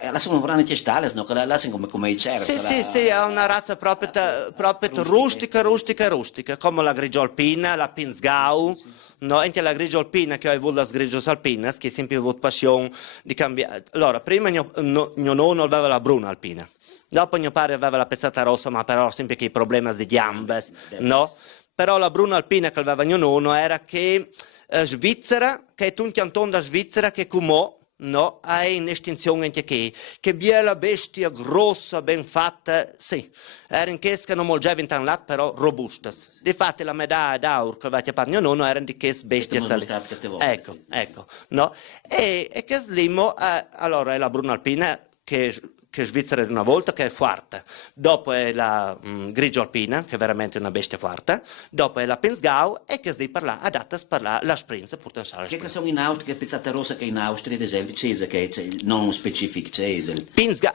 La sono veramente stale, no? Che la lasciano come i cervi. Sì, è una razza proprio rustica, come la grigio alpina, la Pinzgau. No, anche la grigio alpina che ho avuto le grigio alpine, che sempre ho avuto passione di cambiare. Allora, prima mio nonno aveva la bruna alpina. Dopo mio padre aveva la pezzata rossa, ma però sempre che i problemi di gambe, no? Però la bruna alpina che aveva mio nonno era che Svizzera, che è un canton da Svizzera che come no, è in estinzione anche che bella bestia grossa, ben fatta, sì, era in che non molgeva in tan lat, però robusta. Difatti la medaglia d'oro che aveva fatto mio nonno era di che bestia sali. Ecco, no? E che slimo, allora è la bruna alpina che Svizzera di una volta, che è forte, dopo è la grigio alpina, che è veramente una bestia forte, dopo è la Pinzgau e che si parla adatta per la Sprinz, che sono in Austria, che pezzata rossa che in Austria, ad esempio, c'è non specifico, c'è Pinzgau,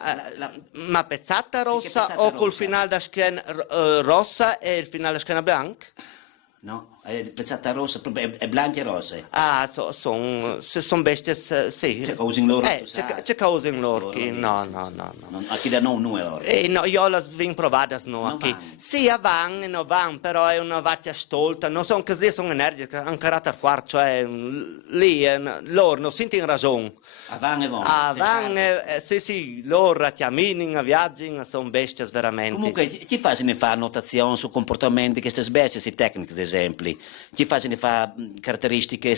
ma pezzata rossa o col finale da schiena rossa e il finale da schiena bianca? No, Pezzata rossa, è bianche e rosse. Ah, se sono bestie, sì. C'è cose in loro? C'è cose in loro, Loro, no, sì, no, sì. no, no. Chi da non è loro. No, io le ho provate no, Non qui. van. Sì, non van, però è una vaccia stolta, non sono così, sono energiche, hanno un carattere forte, cioè lì loro non sentono ragione. Van e van. Ah, C'è van, tardi. sì, loro camminano, viaggiano, sono bestie veramente. Comunque, ci fa se ne fa annotazioni su comportamenti che queste bestie, si tecniche, ad esempio. Ci fa se ne fa caratteristiche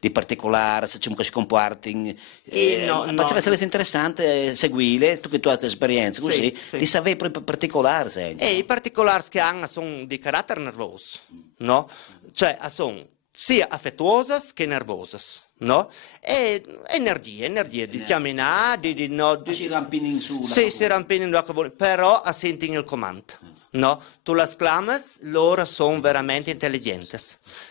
di particolari, se come si comportano. Sarebbe interessante seguire, tu che tu hai esperienza così, Sì. di sapere proprio particolari. E i particolari che hanno sono di carattere nervoso, no? Cioè, sono sia affettuose che nervose, no? E energie di camminare, di Si rampino in su. Sì, si rampino però sentono il comando, no? Tu le esclami, loro sono veramente intelligenti.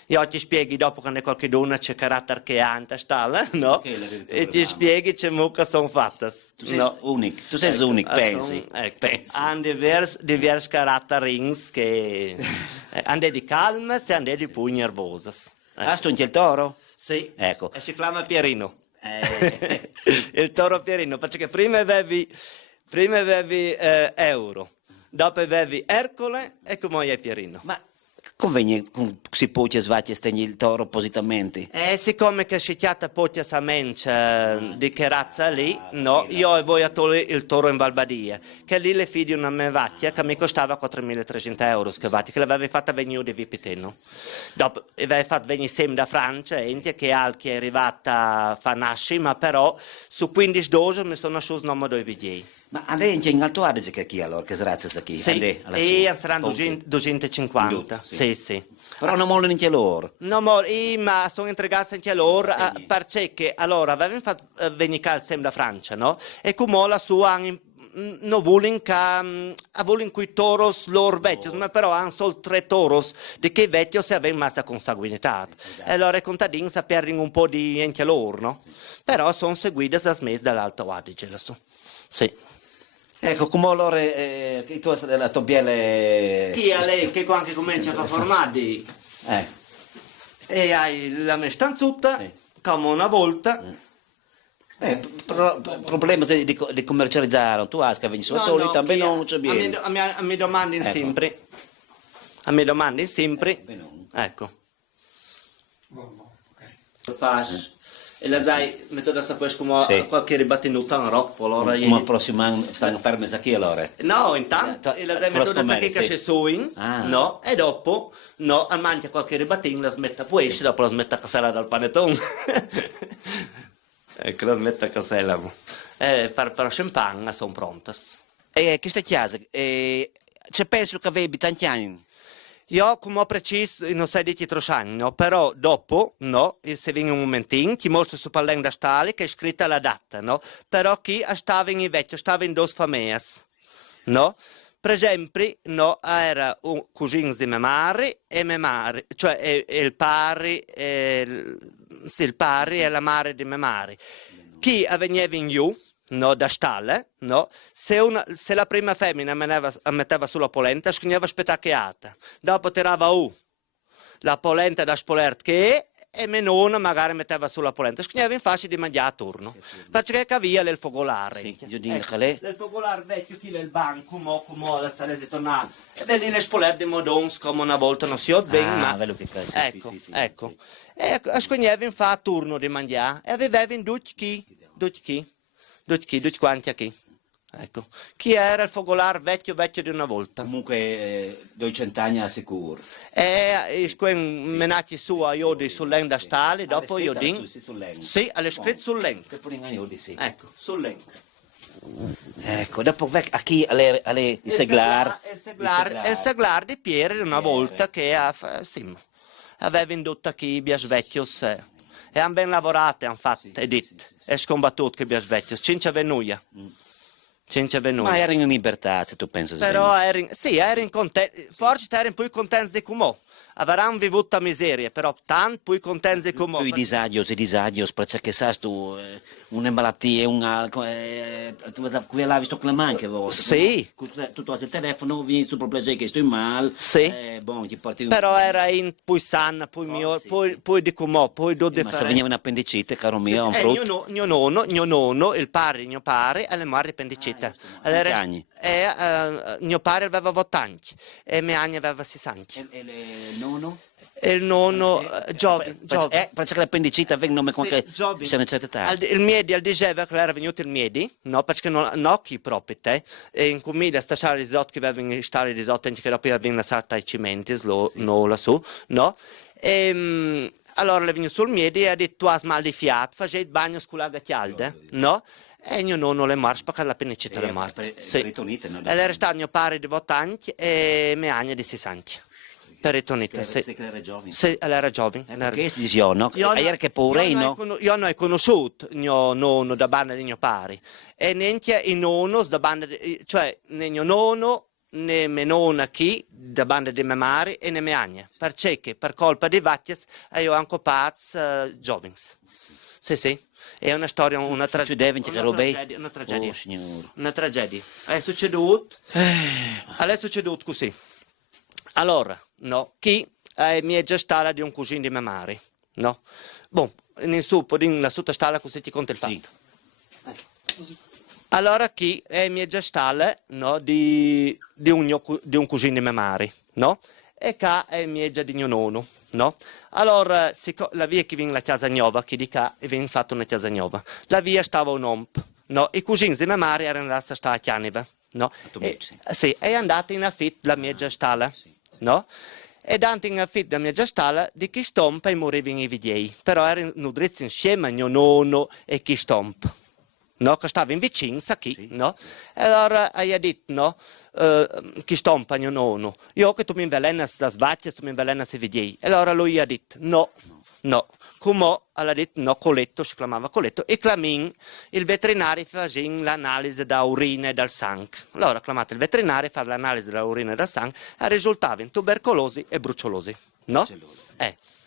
Io ti spieghi dopo che qualche donna c'è carattere che ha in testa, no? E ti spieghi che mucca sono fatte. Tu sei no? unico, tu sei unico, pensi. Pensi. Hanno diversi caratteri che hanno di calme e hanno di più nervose. Ah, sto in il toro? Sì, Ecco. e si chiama Pierino. Eh, Il toro Pierino, perché prima avevi Euro, dopo avevi Ercole e come è Pierino. ma conviene si può svacci stegni il toro appositamente? E siccome che si chiama poi a mencia di che razza lì, no, io voglio a togliere il toro in Valbadia, che lì le fidi una mia vacchia che mi costava 4.300 euro, che l'avevi fatta venire di Vipiteno. Dopo avevi fatto venire sempre da Francia, che è arrivata a nasci, ma però su 15 dosi mi sono asciuso nome due vigili. Ma andai in Alto Adige che chi allora, che razza chi? Sì, e saranno 250, sì. Però non mollano in loro. No, ma sono entregati anche loro perché allora avevano fatto venire sempre da Francia, no? E come la sua non vogliono quei toros loro vecchi, ma però hanno solo 3 toros di che vecchio se avevano massa consanguinità. E allora i contadini si perdono un po' di anche loro, no? Però sono seguiti da smessi dall'Alto Adige, sì. Ecco, come allora tu hai la tua biele... Chi è lei che anche comincia a formare? E hai la mia stanzutta, Sì. come una volta. Problema di commercializzare, tu hai che vieni sotto, lì también non c'è bene. A me domandi Ecco. sempre. A me domandi sempre. Bene. Ecco. Fas. E la sai, metto da sapere come Sì. qualche ribattenuta in rock, allora Come prossimo anno stanno fermi qui allora? No, intanto, e la sai, metto da sapere che c'è suin, Ah. no, e dopo, no, al mangia qualche ribattino, la smetta, poi esce, dopo la smetta a casella dal panettone. Ecco, la smetta a casella. Per champagne sono pronte. E questa chiesa, c'è penso che avevi tanti anni? Io, come ho preciso, non sai di titolo anni, no? Però dopo, no, se viene un momentino, ti mostro su pallen da stale che è scritta la data, no? Però chi stava in vecchio, stava in 2 famiglie, no? Per esempio, no, era un cugino di mia madre e mia madre, cioè il pari, sì, il pari e la madre di mia madre. Chi veniva in giù, no, da stalle, no, se la prima femmina metteva sulla polenta, scriveva spettacchiata. Dopo tirava la polenta da spolert che e menona magari metteva sulla polenta. Scriveva in fascia di mangiare a turno. Perché aveva il fogolare. Sì, io dico che lei... Il fogolare vecchio chi nel banco, come la sarete tornata. E vedi le spolert di modons come una volta non si bene, ma... bello che fai, sì, ecco, sì, sì, ecco. sì. E scriveva in fa a turno di mangiare e aveva in tutti quanti a chi. Ecco. Chi era il fogolar vecchio di una volta? Comunque 200 anni sicuro. E menati su a Iodi sul da stale, dopo Iodin. Sull'en. Sì, alle scritto sul len. Che pure in Iodi, sì. Ecco, sul len. Ecco, dopo a chi alle seglar. Il seglar di Pieri una Pieri. volta che aveva indotto chi biasvecchios e hanno ben lavorato, hanno fatto, e detto, e scombattuto che biasvecchios, cincia venuia. Ma era in libertà, se tu pensi. Però eri in contento, forse eri un po' contento di come. avranno vissuto a miseria, però tanto poi contenti come... I disagios, perché sai tu, una malattia, tu hai visto con la manca, Sì. Tu hai il telefono, vieni su proprio che sto male, Sì. ti porti Però era in poi sana, poi migliore, poi di come, poi do ma se veniva un'appendicite, caro mio, un frutto. mio nonno, il padre di mio padre, alle morte appendicite. Quanti anni? Mio padre aveva 8 anni e mia anni aveva 6 anni. E il nonno? E il nonno, giovane. Perché l'appendicite avviene come qualche... Se ne c'è età. Il miedi al diceva che era venuto il miedi, no, perché non chi proprio te, e in commedia sta sala risotto che aveva in stare risotto anche che dopo aveva una salta ai cimenti, no, lassù, no? Allora le venuto sul miedi e ha detto tu hai mal di fiato, facevi il bagno con l'acqua calda, no? E mio nonno le morse perché l'appendicite le morte. Sì. E era stato mio padre di 8 anni e mia anni di 6 anni. Peritonite, sì. Che era giovane. Sì, era giovane. Perché dicevo, no? Ieri che pure, no? Io non ho conosciuto mio nonno da banda di mio padre e neanche i nonno da banda cioè né mio nonno né mia nonna chi da banda di mia madre e né mia agne. Perché per colpa di vacches io ho anche pazzi giovani. Sì, sì. È una storia, una tragedia. Una tragedia. Oh, signore. Una tragedia. È succeduto così. Allora, no, chi è mia gestala di un cugino di mia madre, no? Boh, in su, la sua stalla così ti conta il fatto. Sì. Allora chi è mia gestala, no, di un cugino di mia madre, no? E qua è mia di mio nonno, no? Allora, la via che viene la casa nuova, che di qua viene fatta una casa nuova. La via stava un omp, no? I cugini di mia madre erano là a Chianiva, no? Sì, è andata in affitto la mia gestala. No? E dante in affitto la mia gestala di chi stompa e moriva in Ividiei, però erano nutrizzi insieme a mio nonno e chi stompa, no? Che stava in vicinanza chi, sì. No? E allora ha detto, no? Chi stompa mio nonno, io che tu mi invelenas da svaccia, tu mi invelenas Ividiei. E allora lui ha detto, no. Come ha detto no, Coletto, si chiamava Coletto, e Clamin, il veterinario faceva l'analisi da urina e dal sangue. Allora, chiamato il veterinario, fa l'analisi da urina e dal sangue, e risultava in tubercolosi e bruciolosi, no?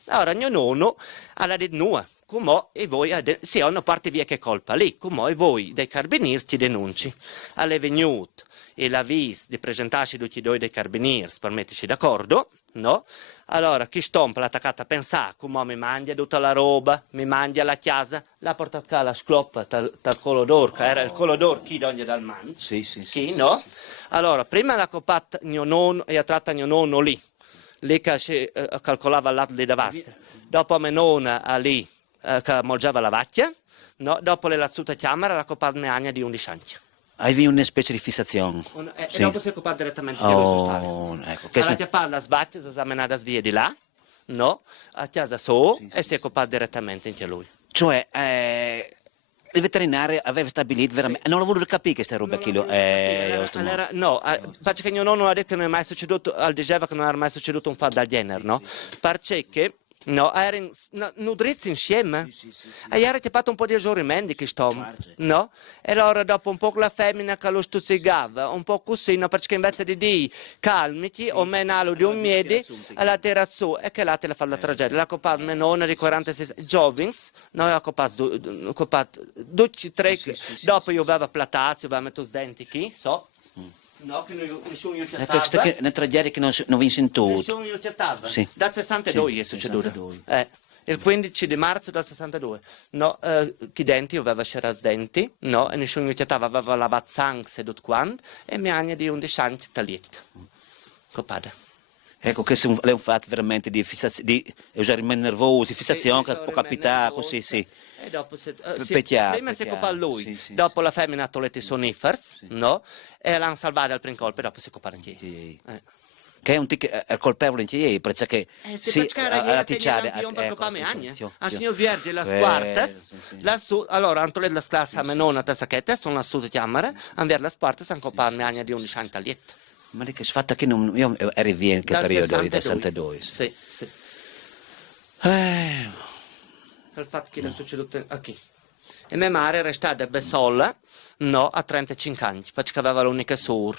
Allora, mio nonno ha detto no, come e voi, sì, una parte via che colpa lì, come e voi dei carabinieri ti denunci. Alle venuto e la vis di presentarsi tutti e due dei carabinieri, per metterci d'accordo, no? Allora, chi stompa l'ha attaccata a pensare, come mi mangia tutta la roba, mi mangia la chiesa, l'ha portata qua la scloppa dal colodor, che era il colodor chi dogna dal man, chi, no? Allora, prima l'ha coppata mio nonno e ha trattato mio nonno lì che calcolava il lato di davanti. Dopo mia nonna lì, che mangiava la vacchia, no? Dopo le lazzuta chiamera, la coppata mia agna di 11 anni. Hai una specie di fissazione. E dopo si è occupato direttamente di risultati. Ecco. Allora ti parla sbatti, ti ha menato via di là, no? A casa su e si è occupato direttamente anche lui. Cioè, il veterinario aveva stabilito veramente... Non l'ho voluto capire questa roba qui. No, perché mio nonno ha detto che non è mai succeduto, diceva che non era mai succeduto un fatto del genere, no? Perché... No, erano nutrizzi insieme. E ieri ti ha fatto un po' di esaurimenti che sto, no? E allora dopo un po' la femmina che lo stuzzicava, un po' così, no? Perché invece di dire calmiti o menalo di un miedi, la tira su e che là te la fa la tragedia. La coppa mia nonna di 46 giovani, noi ha coppato 2-3, dopo io avevo platazio, avevo messo i denti qui, so. No, che nessuno io Ecco, questa è una tragedia che non vi sento. Nessuno io chattava. Sì. Dal 62 è succeduto. Il 15 di marzo del 62. No, chi denti aveva c'era denti, no, e nessuno io chattava, aveva lavato sangue sedut quando, e mia anni di 11 anni taglietta. Copada. Ecco, questo è un fatto veramente di esaurimento nervoso, fissazione che può capitare così, sì. E dopo prima si occupa lui, dopo la femmina ha tolto i sonifers, no? E l'hanno salvato dal primo colpo e dopo si occupa anche che è un colpevole anche ieri, perché si a ticciare al signor Vierge la squartas lassù, allora hanno tolto la sclassa a menona da sacchetta, sono lassù di chiamare, hanno via la squartas, hanno copato mia anni di 11 anni taglietta. Ma lì che sfatta che non... Io ero via in che periodo? Del 62. Sì. Il fatto che è succeduto a chi? E mia madre era stata sola, no, a 35 anni, perché aveva l'unica sorella,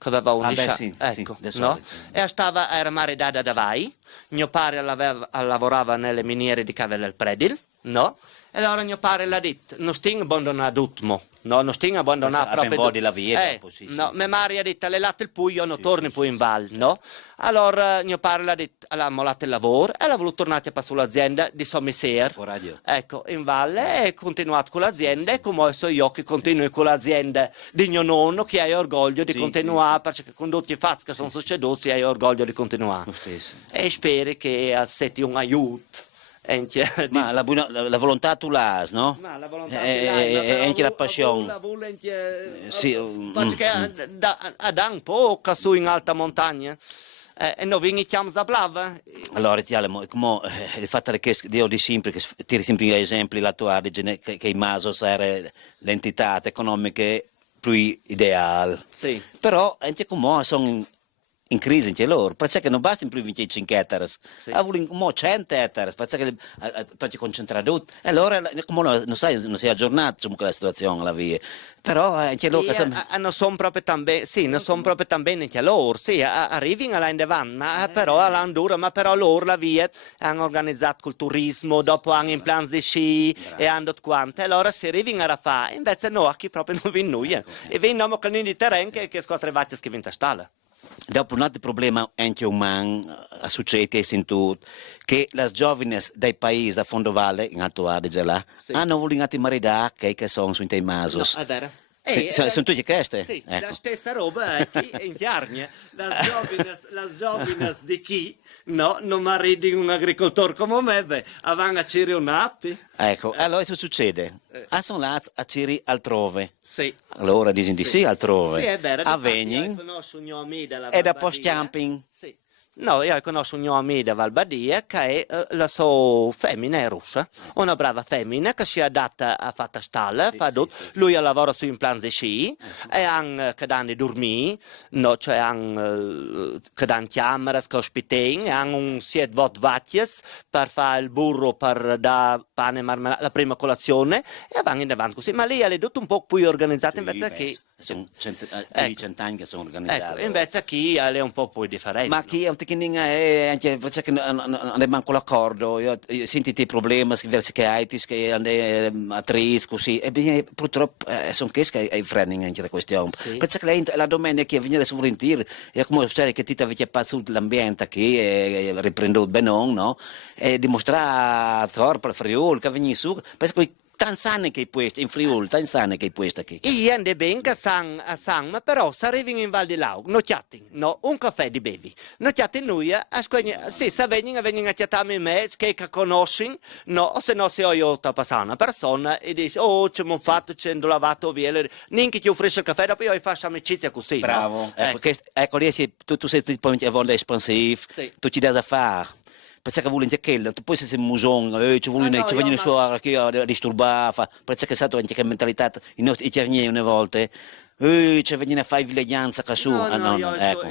che aveva 11 beh, sì, anni, sì, ecco, del no? solito. Era maridata da Vai, mio padre lavorava nelle miniere di Cavel del Predil, no? E allora mio padre l'ha detto, non stiamo abbandonando tutto, no? Non stiamo abbandonando Perché proprio appena vodi la via dopo, sì, no, sì, mia sì. madre ha detto, alle latte il puglio, non Sì, torni sì, poi sì, in sì, valle, certo. no? Allora mio padre l'ha detto, l'ha mollato il lavoro e l'ha voluto tornare a passare l'azienda di sommiser, Tipo radio. ecco, in valle, e continuato con l'azienda, Sì, e come so io che continui con l'azienda di mio nonno, che hai orgoglio di Sì, continuare, sì, perché con tutti i fatti che sono sì. succeduti hai orgoglio di continuare. Lo stesso. E spero che accetti un aiuto. Ma la volontà tu l'has, no? Ma la volontà di lei, ma però Anche la passione. Sì, faccio che da un po' che su in alta montagna e noi veniamo da Blava. allora, come il fatto che io di sempre, che tiri sempre gli esempi, la tua origine, che i Masos era l'entità economica più ideale. Sì. Però, anche come sono in crisi anche loro, perché non basta più vincere 5 ettari, Sì. vogliono 100 ettari, perché ti concentrare tutto. E allora, come non sei aggiornato con la situazione, la via. Però, anche loro che sono... Non sono proprio tan bene, sì, non sono proprio tan bene anche loro, sì, arrivano là in davanti, ma però all'andura, ma però loro la via hanno organizzato col turismo, dopo hanno impianti di sci e hanno tutto quanto, e allora si arrivano a fare, invece no, qui proprio non vi noi, e veniamo con i terreni che scotrevate che vinta stalla. Dopo un altro problema anche umano succede che sento che le giovani dei paesi da Fondovalle, in Alto Adige là, Sì. hanno voluto maritare che sono sui tei No, masos. è vero. Sono tutte queste? Sì, Ecco. la stessa roba è qui in Chiarnia. Las giovines di chi, no, non marridi un agricoltore come me, beh, avranno a cirionati. Ecco, allora cosa succede? Sono là a Ciri altrove. Sì. Allora dicono di sì altrove. Sì, è vero. A Io Vegnin conosco un mio amico della e da Valbadia. post camping. Sì. No, io conosco un mio amico da Valbadia che è la sua femmina è russa, una brava femmina che si è adatta a fare stalla, lui lavora su impianti di sci e anche che danno dormire, no, cioè anche che danno chiamere, che ospitano, hanno un 7 vacches per fare il burro per dare pane e marmellata, la prima colazione e vanno in avanti così, ma lei è tutto un po' più organizzata invece che... Sono più di 100 anni che sono Ecco, organizzati. invece chi è un po' più differente. Ma chi è un tecnico anche perché non è manco l'accordo, io senti i problemi che hai, che a tris così, e purtroppo sono questi che hai freni anche da questione. Sì. Perché la domenica che viene a sovrintir, è come se che ti avete passato l'ambiente qui e riprendo benone, no? E dimostrare torpo al Friuli che vieni su, perché tanti anni che hai questo, in Friuli, tanti anni che hai questo qui. Io ando bene a San, ma però se arrivi in Val di Lau, non chiatti, no, un caffè di bevi, non chiatti noi, sì, se vengono a chiattarmi me, che conosci, no, o se no se io ti passare una persona e dici, oh, ci abbiamo fatto, ci hanno lavato via, neanche ti offrisce il caffè, dopo io faccio amicizia così, Bravo, no? ecco lì tu sei tipo a espansivo, Sì. tu ci dai da fare. Perché vuole anche quello, poi se sei musone, ci vogliono no, io su a disturbare, perché è stata anche la mentalità, i nostri italiani una volta, ci vengono a fare viglianza che su, No, io ecco.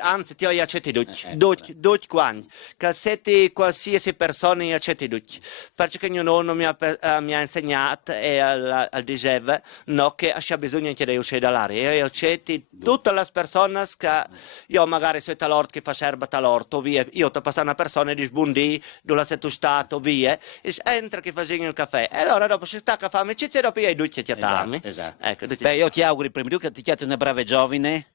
anzi ti ho accetti tutti quanti, che siete qualsiasi persona io accetti tutti, perché mio nonno mi ha insegnato e al diceva no, che c'è bisogno anche di uscire dall'aria, io accetti tutte le persone che io magari sono talorto che fa serba talorto, via, io ti passo una persona e dici buondì, dove sei tu stato, via, e entra che facciamo il caffè, e allora dopo si sta a fare amicizia e dopo io tutti ti attami. Esatto. Ecco, Beh, io ti auguro prima di tutto che ti chiedi una brava giovane.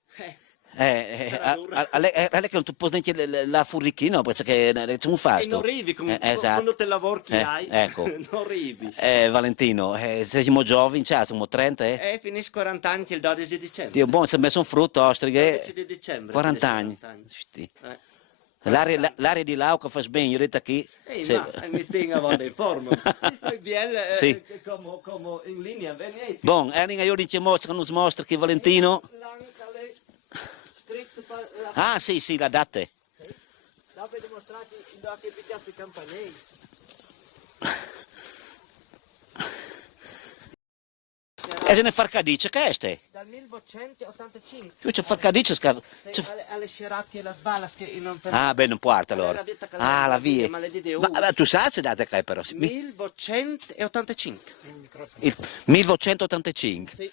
A lei che non ti può neanche la furrichino perché c'è un E fasto. non arrivi con Esatto. tutto il lavoro che hai, Ecco. non arrivi. Valentino, siamo giovani, siamo 30, Finisci 40 anni il 12 di dicembre. Dio, buono, si è messo un frutto, 12 ostrighe, di dicembre. 40 finisci anni. 40 Sti. Eh. L'aria di Lauca fa bene, io ho detto qui. Ma mi stingo in forma. Sei bien, Sì. come in linea, venite. Buon, io dicevo che non mostra che Valentino. Ah, sì, la date. Dopo dimostrati che picchiate i campanelli. E se ne farcadice, che è ste? Dal 1985. Io c'è farcadice, Alle scerate e le sbalas che non per... Ah, beh, non porta allora. Ah, la via. Ma tu sai se date che però? 1985. Il 1985. Sì.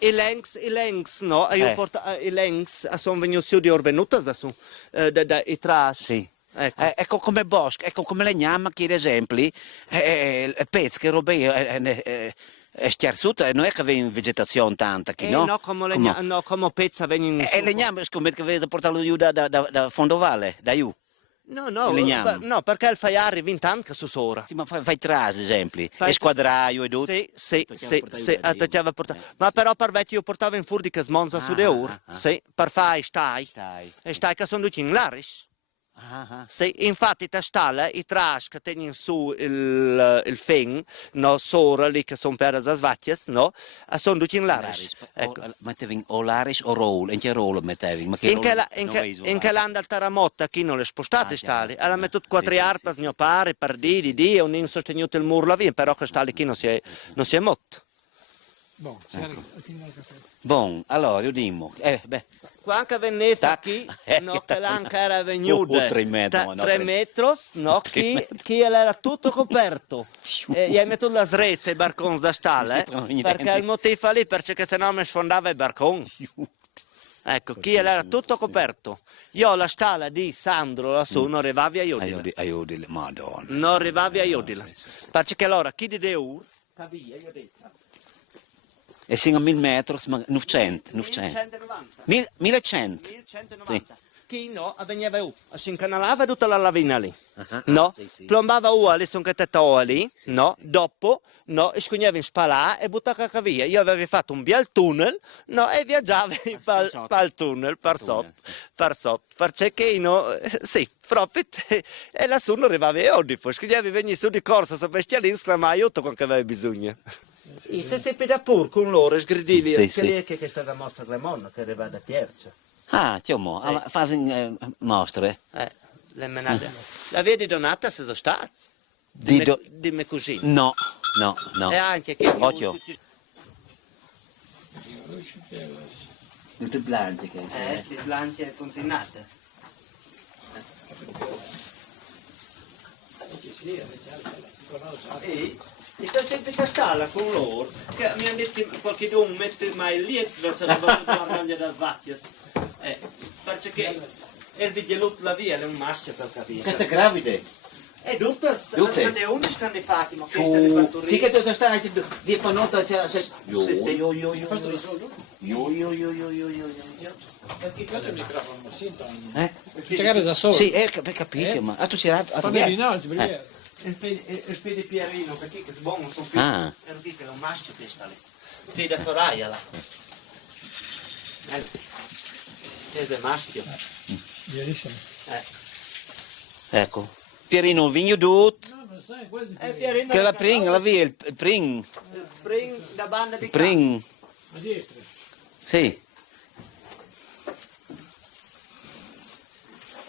I längs, no? I längs sono venuti su di Orvenutas, i trash. Sì. Ecco. Come bosco, ecco come legname che ad esempio, pezzi che roba è schiarzuta, non è che aveva vegetazione tanta qui, no? No, come pezza vengono E legname, scommetto che avete portato giù da Fondovalle, da giù. No, legname. no, perché il faiare vinta anche su sora. Sì, ma fai tras, ad esempio, e squadraio e tutto. Sì, ma però per vecchio io portavo in furdi che smonza su de ur, sì, per fare stai, e stai che sono tutti in laris. Sì, infatti te stale, i trash che tengono su il feng, no, sora lì che sono per le svacchias, no, sono tutti in laris. Ecco. Mettevi o laris o roll, in che roll mettevi? Ma che In che l'anno del terremoto chi non le spostate stali, alla metto quattro arpas, mio pare, per di, e non sostenuto il muro la via, però che stali chi non si è motto. Bon, allora, io dimmo, Quando venne qui, no, che l'anca era venuta 3 metri, 3 metri, no, chi era tutto coperto. E gli hai messo la sresta i barconi da stale, perché il motivo lì, perché se no mi sfondava i barconi. Ecco, chi era tutto coperto. Io la stalla di Sandro lassù non arrivavi a Iodile. Aiudile, madonna. Non arrivavi a Iodile. Perché allora, chi di Deur, capì, io ho detto. E siamo a 1000 metri, ma 900. 1190. 1100. 1190. Sì. Chi no, veniva giù, si incanalava tutta la lavina lì, Ah, no? sì. Plombava giù lì, sono che lì, no? Dopo, no? E scogneva in spalà e buttava via. Io avevo fatto un bel tunnel, no? E viaggiavo per il tunnel, per sotto. Perché no? Sì, proprio, e lassù non arrivava a oggi, poi scogneva venire su di corsa, su bestialini, sclamava aiuto quando aveva bisogno. E se si pida pur con loro, sgridili, che è stata mostra la monna, che arriva da Tiercia. Ah, tiamo, fai mostre. Le menate. La via di Donata se sono stati? Dimmi così. No. E anche che... Occhio. Tutte blanche che sì, blanche funzionate. E sto sempre castalla con loro, che mi hanno detto qualche don mette mai lì e la sarebbe tutta la maglia da svacchias. Perché il viglielotto la via è un maschio per capire. Queste gravide? E tutte, le 11 che hanno fatto, ma queste le fatto Sì, che tu stai di panota, Sì. Fatto da solo? Dato il microfono, sento. Giocare da solo. Sì, per capire, ma tu sei andato Quando eri no, sbrigare. Il fede Pierino, perché che sbuono sono più. Ah. È un maschio questa lì. Fede Soraya là. È del maschio. Bellissimo. Ecco. Pierino vigno dut. No, non sai, quasi. Pierino. Che la pring, la via, il pring. Il pring da banda di Pring. A destra. Sì.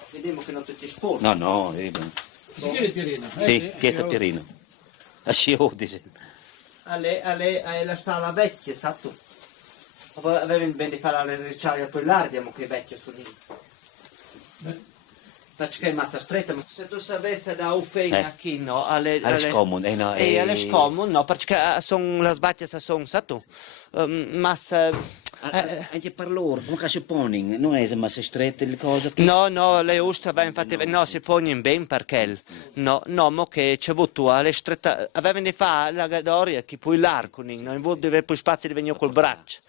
Vediamo che non ti sporchi. No. Si chiede Pierino. Sì, chiesto a Pierino. A Sciodi. A lei la stalla vecchia, sa tu. Avevi ben di fare le ricciarie poi larghe, che vecchio sono lì. Perché è massa stretta, ma se tu sapessi da Ufegna qui, no? Alle scomune, no. alle scomune, no, perché sono le sbaglie sono, sa tu. Massa... Anche per loro, come si pone, non è massa strette le cose? No, le ustre infatti, no, si pone ben perché, no, ma che c'è avuto alle strette, avevano di fare la gadoria che poi l'arco, no, in vuol dire poi spazio di venire col braccio,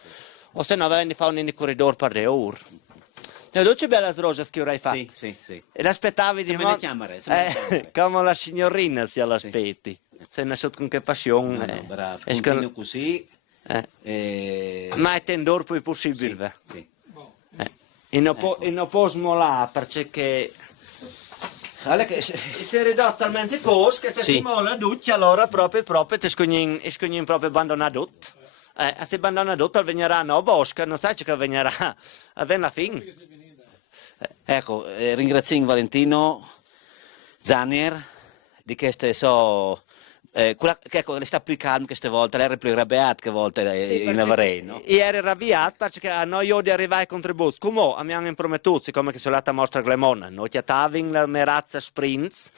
o se no avevano di fare un corridore per le ore. Tu c'è bella rosa che ora hai fatto? Sì. E l'aspettavi di me ne chiamare. come la signorina si l'aspetti. Sei nasciuto con che passione. No, bravo, continuo così. Ma è tendor poi possibile. Sì. E non può smolare perché si ridò talmente cos che se si mola tutti allora proprio ti scognin proprio abbandonato. Se abbandona tutto venirà no bosca, non sai che venirà a ben la fine. Ecco, ringrazio Valentino Zannier di queste ecco, le sta più calmo queste volte, lei era più arrabbiata che volte in avrei, no? Io ero arrabbiato perché a noi io di arrivare ai contributi. Come abbiamo promesso, come che sono andata a mostra Glemona, noi chiatavamo la merazza sprints.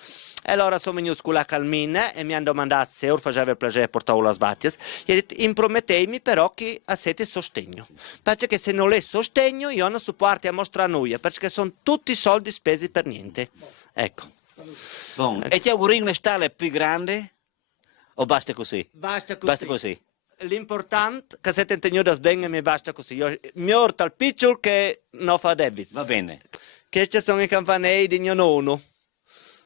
E allora sono venuto con la calmina e mi hanno domandato se ora faceva il piacere portare le sbattias. E ho detto, impromettemi però che a siete sostegno. Perché se non è sostegno, io non supporto a mostrare noi, perché sono tutti soldi spesi per niente. Ecco. Bon. E ti auguri una stalla più grande? O basta così? Basta così. Basta così. L'importante è che siete intenuti bene e mi basta così. Io mi orta il piccolo che non fa debiti. Va bene. Questi sono i campanelli di mio nonno.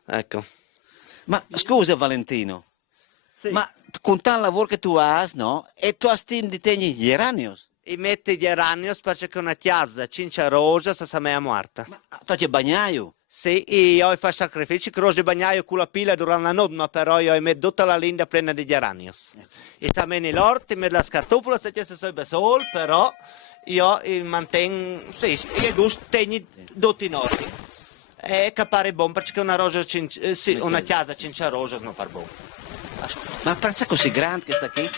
Ecco. Ma scusa Valentino, Sì. ma con tanto lavoro che tu hai, no? E tu hai di tegni gli eranios? I metti di eranios perché una chiesa cincia rosa se mia morta. Ma tu hai bagnaio? Sì, io faccio sacrifici, croce bagnaio con la pila durante la notte, ma però io metto tutta la linea piena di geranios. E también l'orti, metto la scartofola, se c'è sempre sol, però io mantengo, sì, io gusto tegni tutti in ordine. E capare buon perché una rosa, sì, una chiesa cincia rosa non par buon. Ma pensa così grande che sta qui?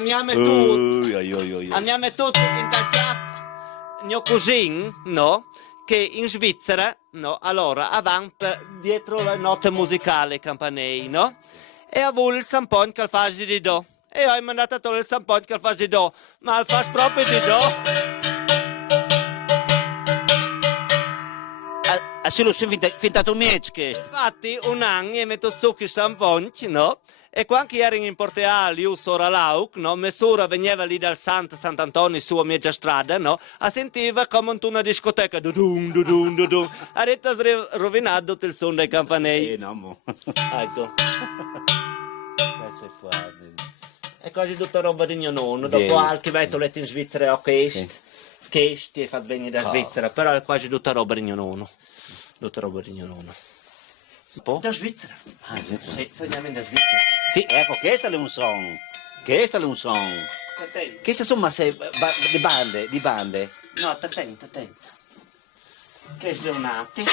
Mi ha mettuto. Oi. Mi ha mettuto in taccia mio cugino, no? Che in Svizzera, no? Allora, avanti, dietro la notte musicale campanei, no? E ha avuto il sampon che fa di do. E ho mandato a togliere il sampon che fa di do. Ma il fa proprio di do. Se lo sono fintato mezzo questo. Infatti, un anno mi metto su il sampon, no? E quando ero in Porteali, io sono Lauk, no? Messura veniva lì dal Sant'Antonio su a mezza strada, no? A sentiva come in una discoteca, dudum. Ha detto rovinato il suono dei campanelli. No, mo. Ecco. Cazzo fa? E quasi tutta roba di mio nonno. Bene. Dopo anche ho letto in Svizzera ho questo. Sì. Questo è fatto venire da Svizzera, però è quasi tutta roba di mio nonno. Tutta roba di mio nonno. Un po'? Da Svizzera? Ah, Svizzera. Sì, veniamo da Svizzera. Sì, ecco, questo è un song. Questo è un song. Attento. Queste sono masse di bande. No, attento. Che sleonati.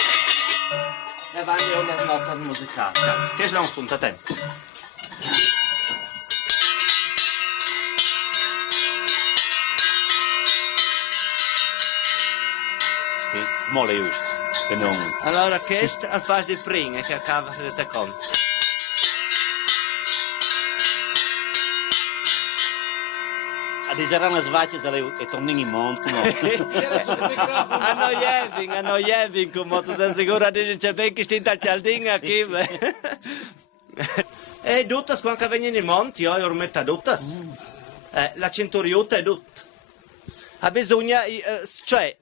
E avanti una nota musicata. Che sleon sunt, attento. Sì, mole giusto. Che non... Allora, questo è il fase di prima che acaba il secondo. A diserar nas vacas e tornando in mondo, come... Hanno jeving, come tu sei sicuro che c'è ben che stinta cialdinga qui. E tutte quando vengono in monti, io ormai tutte. La centuriota è tutta. Ha bisogno, cioè,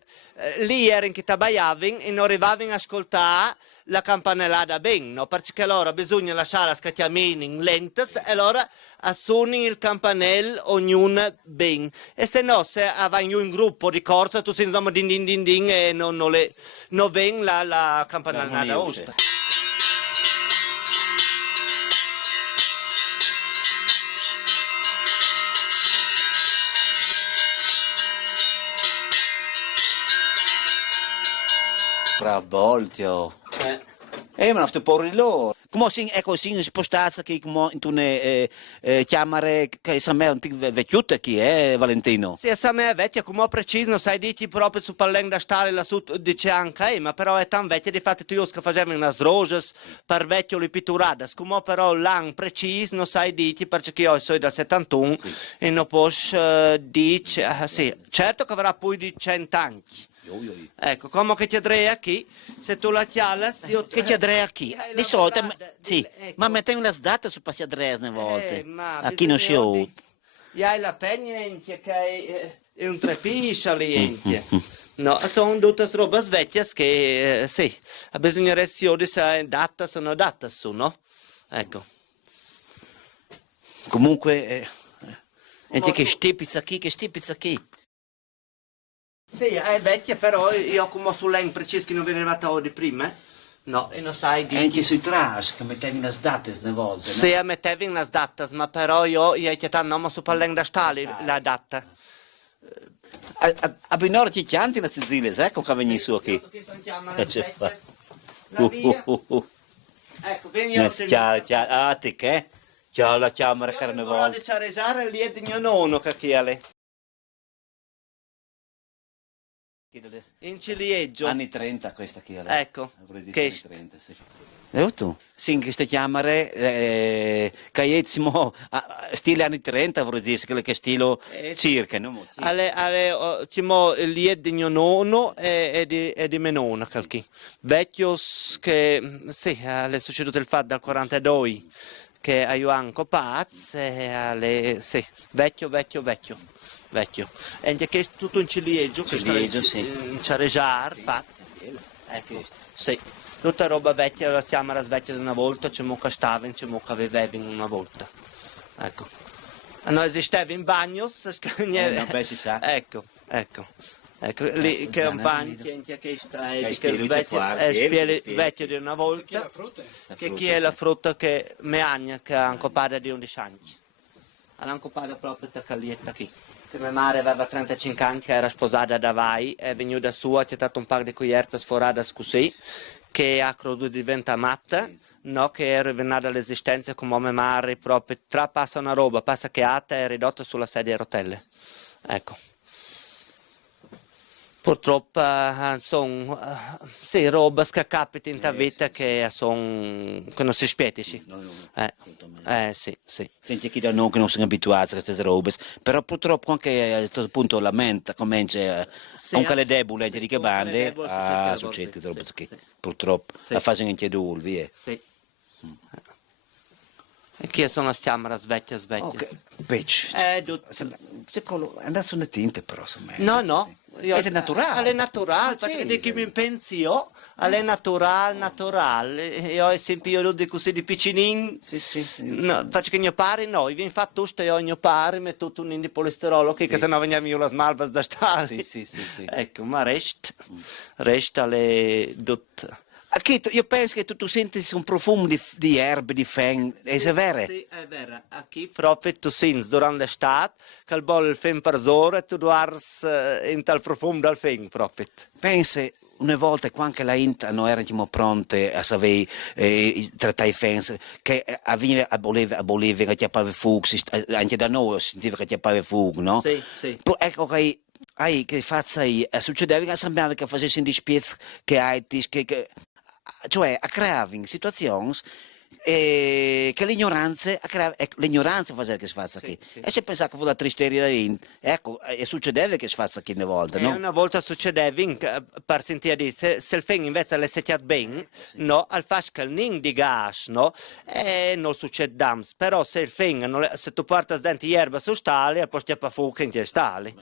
lì erano che tabbaiavano e non arrivavano a ascoltare la campanellata bene, no? Perché allora bisogna lasciare a scattiamini in lentes e allora assuoni il campanello ognuno bene. E se no, se avevano un gruppo di corsa, tu sei insomma din e non viene la campanellata giusta. Bravoltio. Ma non porre loro. Come si, ecco, si spostarsi che come in une chiamare che sa me un vecchiutta chi è Valentino. Sì, sa me è vecchia, come ho preciso, sai, dici proprio su pallen da stare lassù, dice anche, ma però è tan vecchia, di fatto tu che facevi unas roses per vecchio le pitturadas, come però l'an preciso, non sai, dici, perché io sono dal 71 sì. E non posso dire, sì, certo che avrà poi di 100 anni. Ecco, come che ti andrei qui, se tu la chialas... Che ti andrei qui? Di solito, sì, ecco. Ma mettiamo le date su passi adres ne volte. A chi non si ho. E hai la penna che è un trepiscio lì. No, sono tutte robe vecchie che, sì, bisognerebbe se data sono data su, no? Ecco. Comunque, che stipizza qui. Sì, è vecchia, però io come sull'en preciso che non veniva di prima, no, e non sai di... Anche sui trash, che mettevi le date ne volte, sì, no? Mettevi le date, ma però io ti non so parlare da stare la data. A Binoro ti chianti la Sicilia, sai come veni su qui? Che sono chiamate la via. Ecco, vieni io. Ciao, ah, te che? Ciao, la camera Io carnevale. di ciaresare lì di mio nonno che chiale. In ciliegio. Anni 30 questa qui. Ecco, che 30, sì. E tu? Sì, in queste camere, caiezzimo, stile anni 30, vorrei dire, che stile circa, no? Cimo lì di mio nonno e di mia nonna, calchi. Vecchios che, sì, è succeduto il fatto dal 42, che a Ioanco Paz, sì, vecchio. E anche che è tutto in ciliegio, Ciliegio, sì. in ciaregiar, fatto. Ecco, sì. Tutta roba vecchia, la camera svecchia di una volta, c'è mo che stava, c'è mo che aveva una volta. Ecco. Non esisteva in bagnos, No, beh, si sa. Ecco. Lì che è un bagno, che sta è vecchio di una volta, che chi è la frutta che meagna, che ha ancopada di 11 anni. Ha ancopada proprio da caglietta qui. Che mia madre aveva 35 anni, era sposata da Vai, è venuta sua, c'è stato un paio di cuglierte sforate così, che ha creduto diventa matta, no, che è rivenuta all'esistenza come mia madre proprio, tra passa una roba, passa che atta è ridotta sulla sedia a rotelle. Ecco. Purtroppo sono sì, robe che capitano in vita che non si spietici. Sì. Senti chi da noi che non sono abituati a queste robe, però purtroppo anche a questo punto la mente comincia, anche le deboli di che bande, succede queste robe che purtroppo la fanno anche due, via. Sì. E chi sono le camere svecchie? Ok, pecce. Andate sulle tinte però, insomma. No. È naturale. È naturale, perché di chi mi penso, è naturale. Io ho sempre di così di piccinin. Sì. No, faccio che mio pare, no, io infatti tutto io mio pare, metto tutto un di polesterolo, che se no veniamo io le smalvas da stare. Sì. Ecco, ma resta le dot. Io penso che tu senti un profumo di erbe, di feng, è vero? Sì, è vero. Qui proprio tu senti durante l'estate che il bol feng per ora e tu duars in tal profumo dal feng proprio. Pensa, una volta quando la Inta non erano pronte a sapere trattare i fens, che a Bolivia che chiappava fuoco, anche da noi si sentiva che chiappava fuoco, no? Sì. Ecco che faccia succedeva che sembrava che facesse in dispiezzo che hai, cioè a creare situazioni che l'ignoranza faceva che si faccia qui. Sì. E se pensava che fu la tristeria ecco, e succedeva che si faccia qui una volta, no? Una volta succedeva, per sentire dire, se il feng invece le settiat ben, no, al fasca il ning di gas, no, e non succede dams, però se il feng, se tu porti dentro erba su stali, poi stia per fuoco in te stali.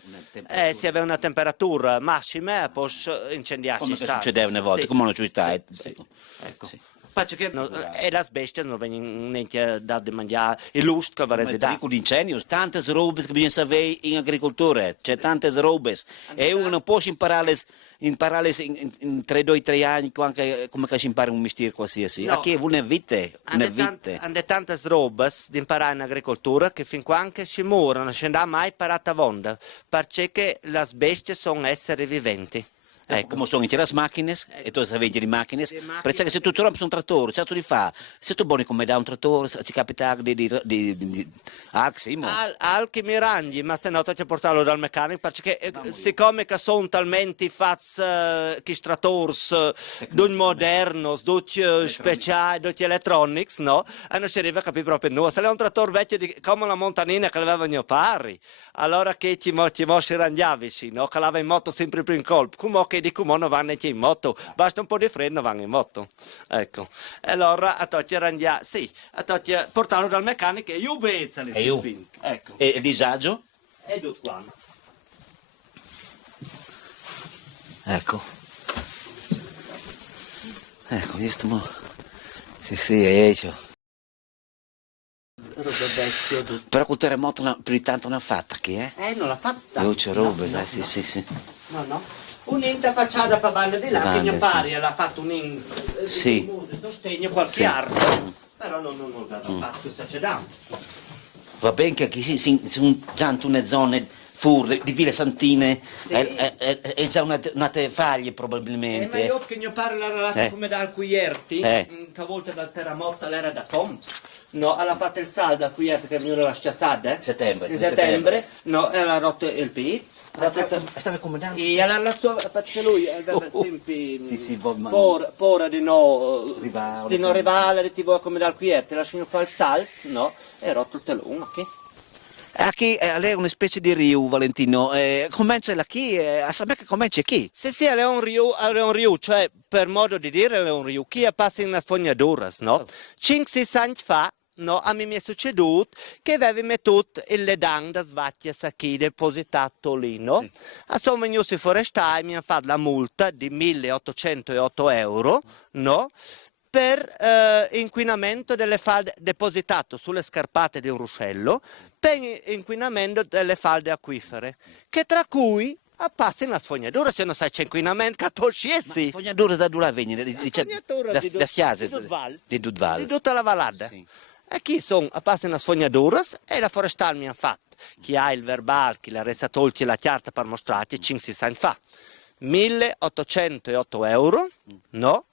Se aveva una temperatura massima, poi incendiarsi Come stali. che succedeva una volta, Sì. come non succede. Sì. Ecco. Perché che e le bestie non vengono neanche da mangiare, il lust che va a Il residere. pericolo di incendio, tante robe che bisogna sapere in agricoltura, c'è tante robe e uno non può imparare in 3 anni come che si impara un mestiere qualsiasi. No. Anche una vita, Hanno tante robe di imparare in agricoltura che fin qua che si muoiono, non si andrà mai parata a vonda, perché le bestie sono esseri viventi. Ecco. Come sono in le macchine, e tu sai di macchine, perché se tu rompi un trattore, certo di fa, se tu buoni come da un trattore, ci capita di Al che mi rangi, ma se no ti portarlo dal meccanico, perché siccome che sono talmente fatti che trattori, d'un moderno, d'un speciali, d'un electronics, no? E non si arriva a capire proprio nulla. Se è un trattore vecchio come la montanina che aveva mio pari, allora che ci si rangiavi, no? Che l'aveva in moto sempre più in colpo, come che di come non vanno in moto, basta un po' di freno vanno in moto. Ecco. E allora a tutti rangiare, sì, a tutti portarlo dal meccanico e io bezza le spin. Ecco. E il disagio? E tutto quanto. Ecco, io sto... Sì, è ciò. Però quel terremoto più di tanto non ha fatta qui, Non l'ha fatta. Io c'è roba, no, sì. No. Un'inta facciata per banda di là, che mio pari l'ha fatto un Sì. sostegno qualche arco, però non l'ha fatto, questa c'è da. Va bene che qui sono già in una zona Fur, di Ville Santine, Sì. è già una faglie Ma probabilmente. io che ne parlo era come da Alcuierti, Eh. che a volte dal terremoto l'era da com. No, alla fatto il saldo a Alcuierti che è venuto la sciassata. Settembre, In in settembre, no, era rotto il P. Stava accomodando. E alla sua, perché lui aveva sempre Sì, paura di no Rivale, rivale, di tipo come dal Alcuierti, lasciano fare il salto, no, e rotto il telone, ok? Qui lei è una specie di Rio, Valentino. Comincia da chi? A sapere che comincia chi? Sì, è un riu, cioè per modo di dire è un riu, chi è passato in una sfognatura, no? 5-6 anni fa, no, a me mi è succeduto che avevi mettuto il ledang da svacchia qui depositato lì, no? Sì. Sono venuti i forestali, mi hanno fatto la multa di 1.808 euro, no? Per inquinamento delle falde depositato sulle scarpate di un ruscello, per inquinamento delle falde acquifere, che tra cui passi una sfognatura, se non sai c'è inquinamento, capisci? Sfognatura da dove viene? Da Siase, di Dudval. Di tutta la vallata. Sì. E chi sono a passi una sfognatura e la forestale mi ha fatto. Chi ha il verbale, chi l'ha resa tolti la carta per mostrarti, 5-6 anni fa. 1.808 euro, no?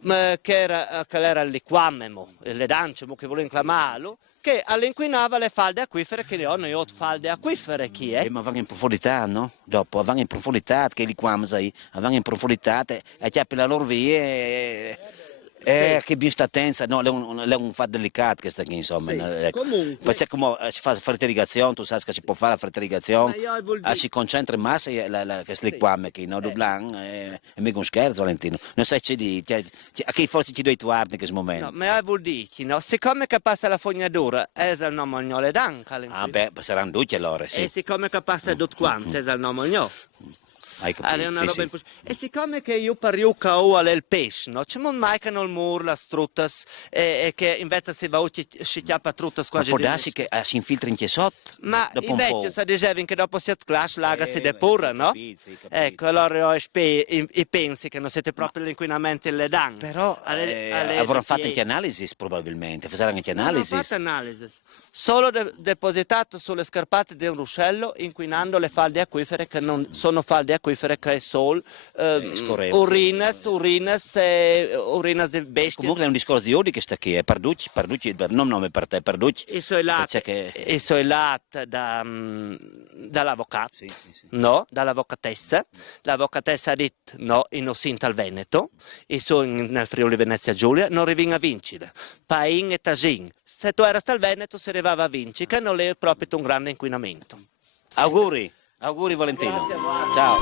Che era il liquamemo, le dance che volevano chiamarlo, che all'inquinava le falde acquifere che ne hanno io falde acquifere chi è? Ma vanno in profondità, no? Dopo, vanno in profondità, che li quams aí, vanno in profondità, e c'è per la loro via, che ben sta tensa, no, è un fatto delicato questo qui, insomma. Sì, Ecco. comunque. Poi c'è come si fa la irrigazione, tu sai che si può fare la irrigazione, Ma io vuol dire- si concentra in massa questo liquame qui, no? Dublan, è mica un scherzo, Valentino. Non sai c'è di, a chi forse ci doi tuardi in questo momento. No, ma vuol dire, no? Siccome che passa la fognatura, è il nome gnole d'anca. Ah beh, saranno tutti allora, sì. E siccome che passa tutto quanto, è il nome gnole. Hai capito, È una sì, roba sì. impossibile. E siccome che io pariuca ho il pesce, no? C'è non mai che non mur la struttas e che invece si va si chiappa truttas Ma quasi può di darsi che si infiltra in chiesotto Ma dopo un po'. invece si diceva che dopo si clash l'aga si depura, no? Capito. Ecco, allora i pensi che non siete proprio l'inquinamento in le danne. Però avranno fatto anche analisi probabilmente, faranno anche analisi. Non ho fatto analisi. Solo depositato sulle scarpate di un ruscello inquinando le falde acquifere che non sono falde acquifere che è solo urinas di bestie. Comunque è un discorso di odio che sta qui, è Parducci, non nome per te, Parducci. I suoi lati dall'avvocato, Sì. no? Dall'avvocatessa. L'avvocatessa ha detto no, in Osinta al Veneto, e nel Friuli Venezia Giulia, non rivinga a vincere. Pain e Tasin. Se tu eri al Veneto si arrivava a vincere, che non è proprio un grande inquinamento. Auguri Valentino. Grazie a voi. Ciao.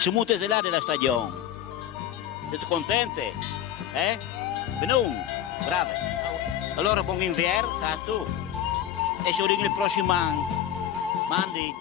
C'è molto esalata la stagione. Siete contenti? Benone, brave. Allora buon inverno, sai tu. E ci vediamo il prossimo anno. Mandi.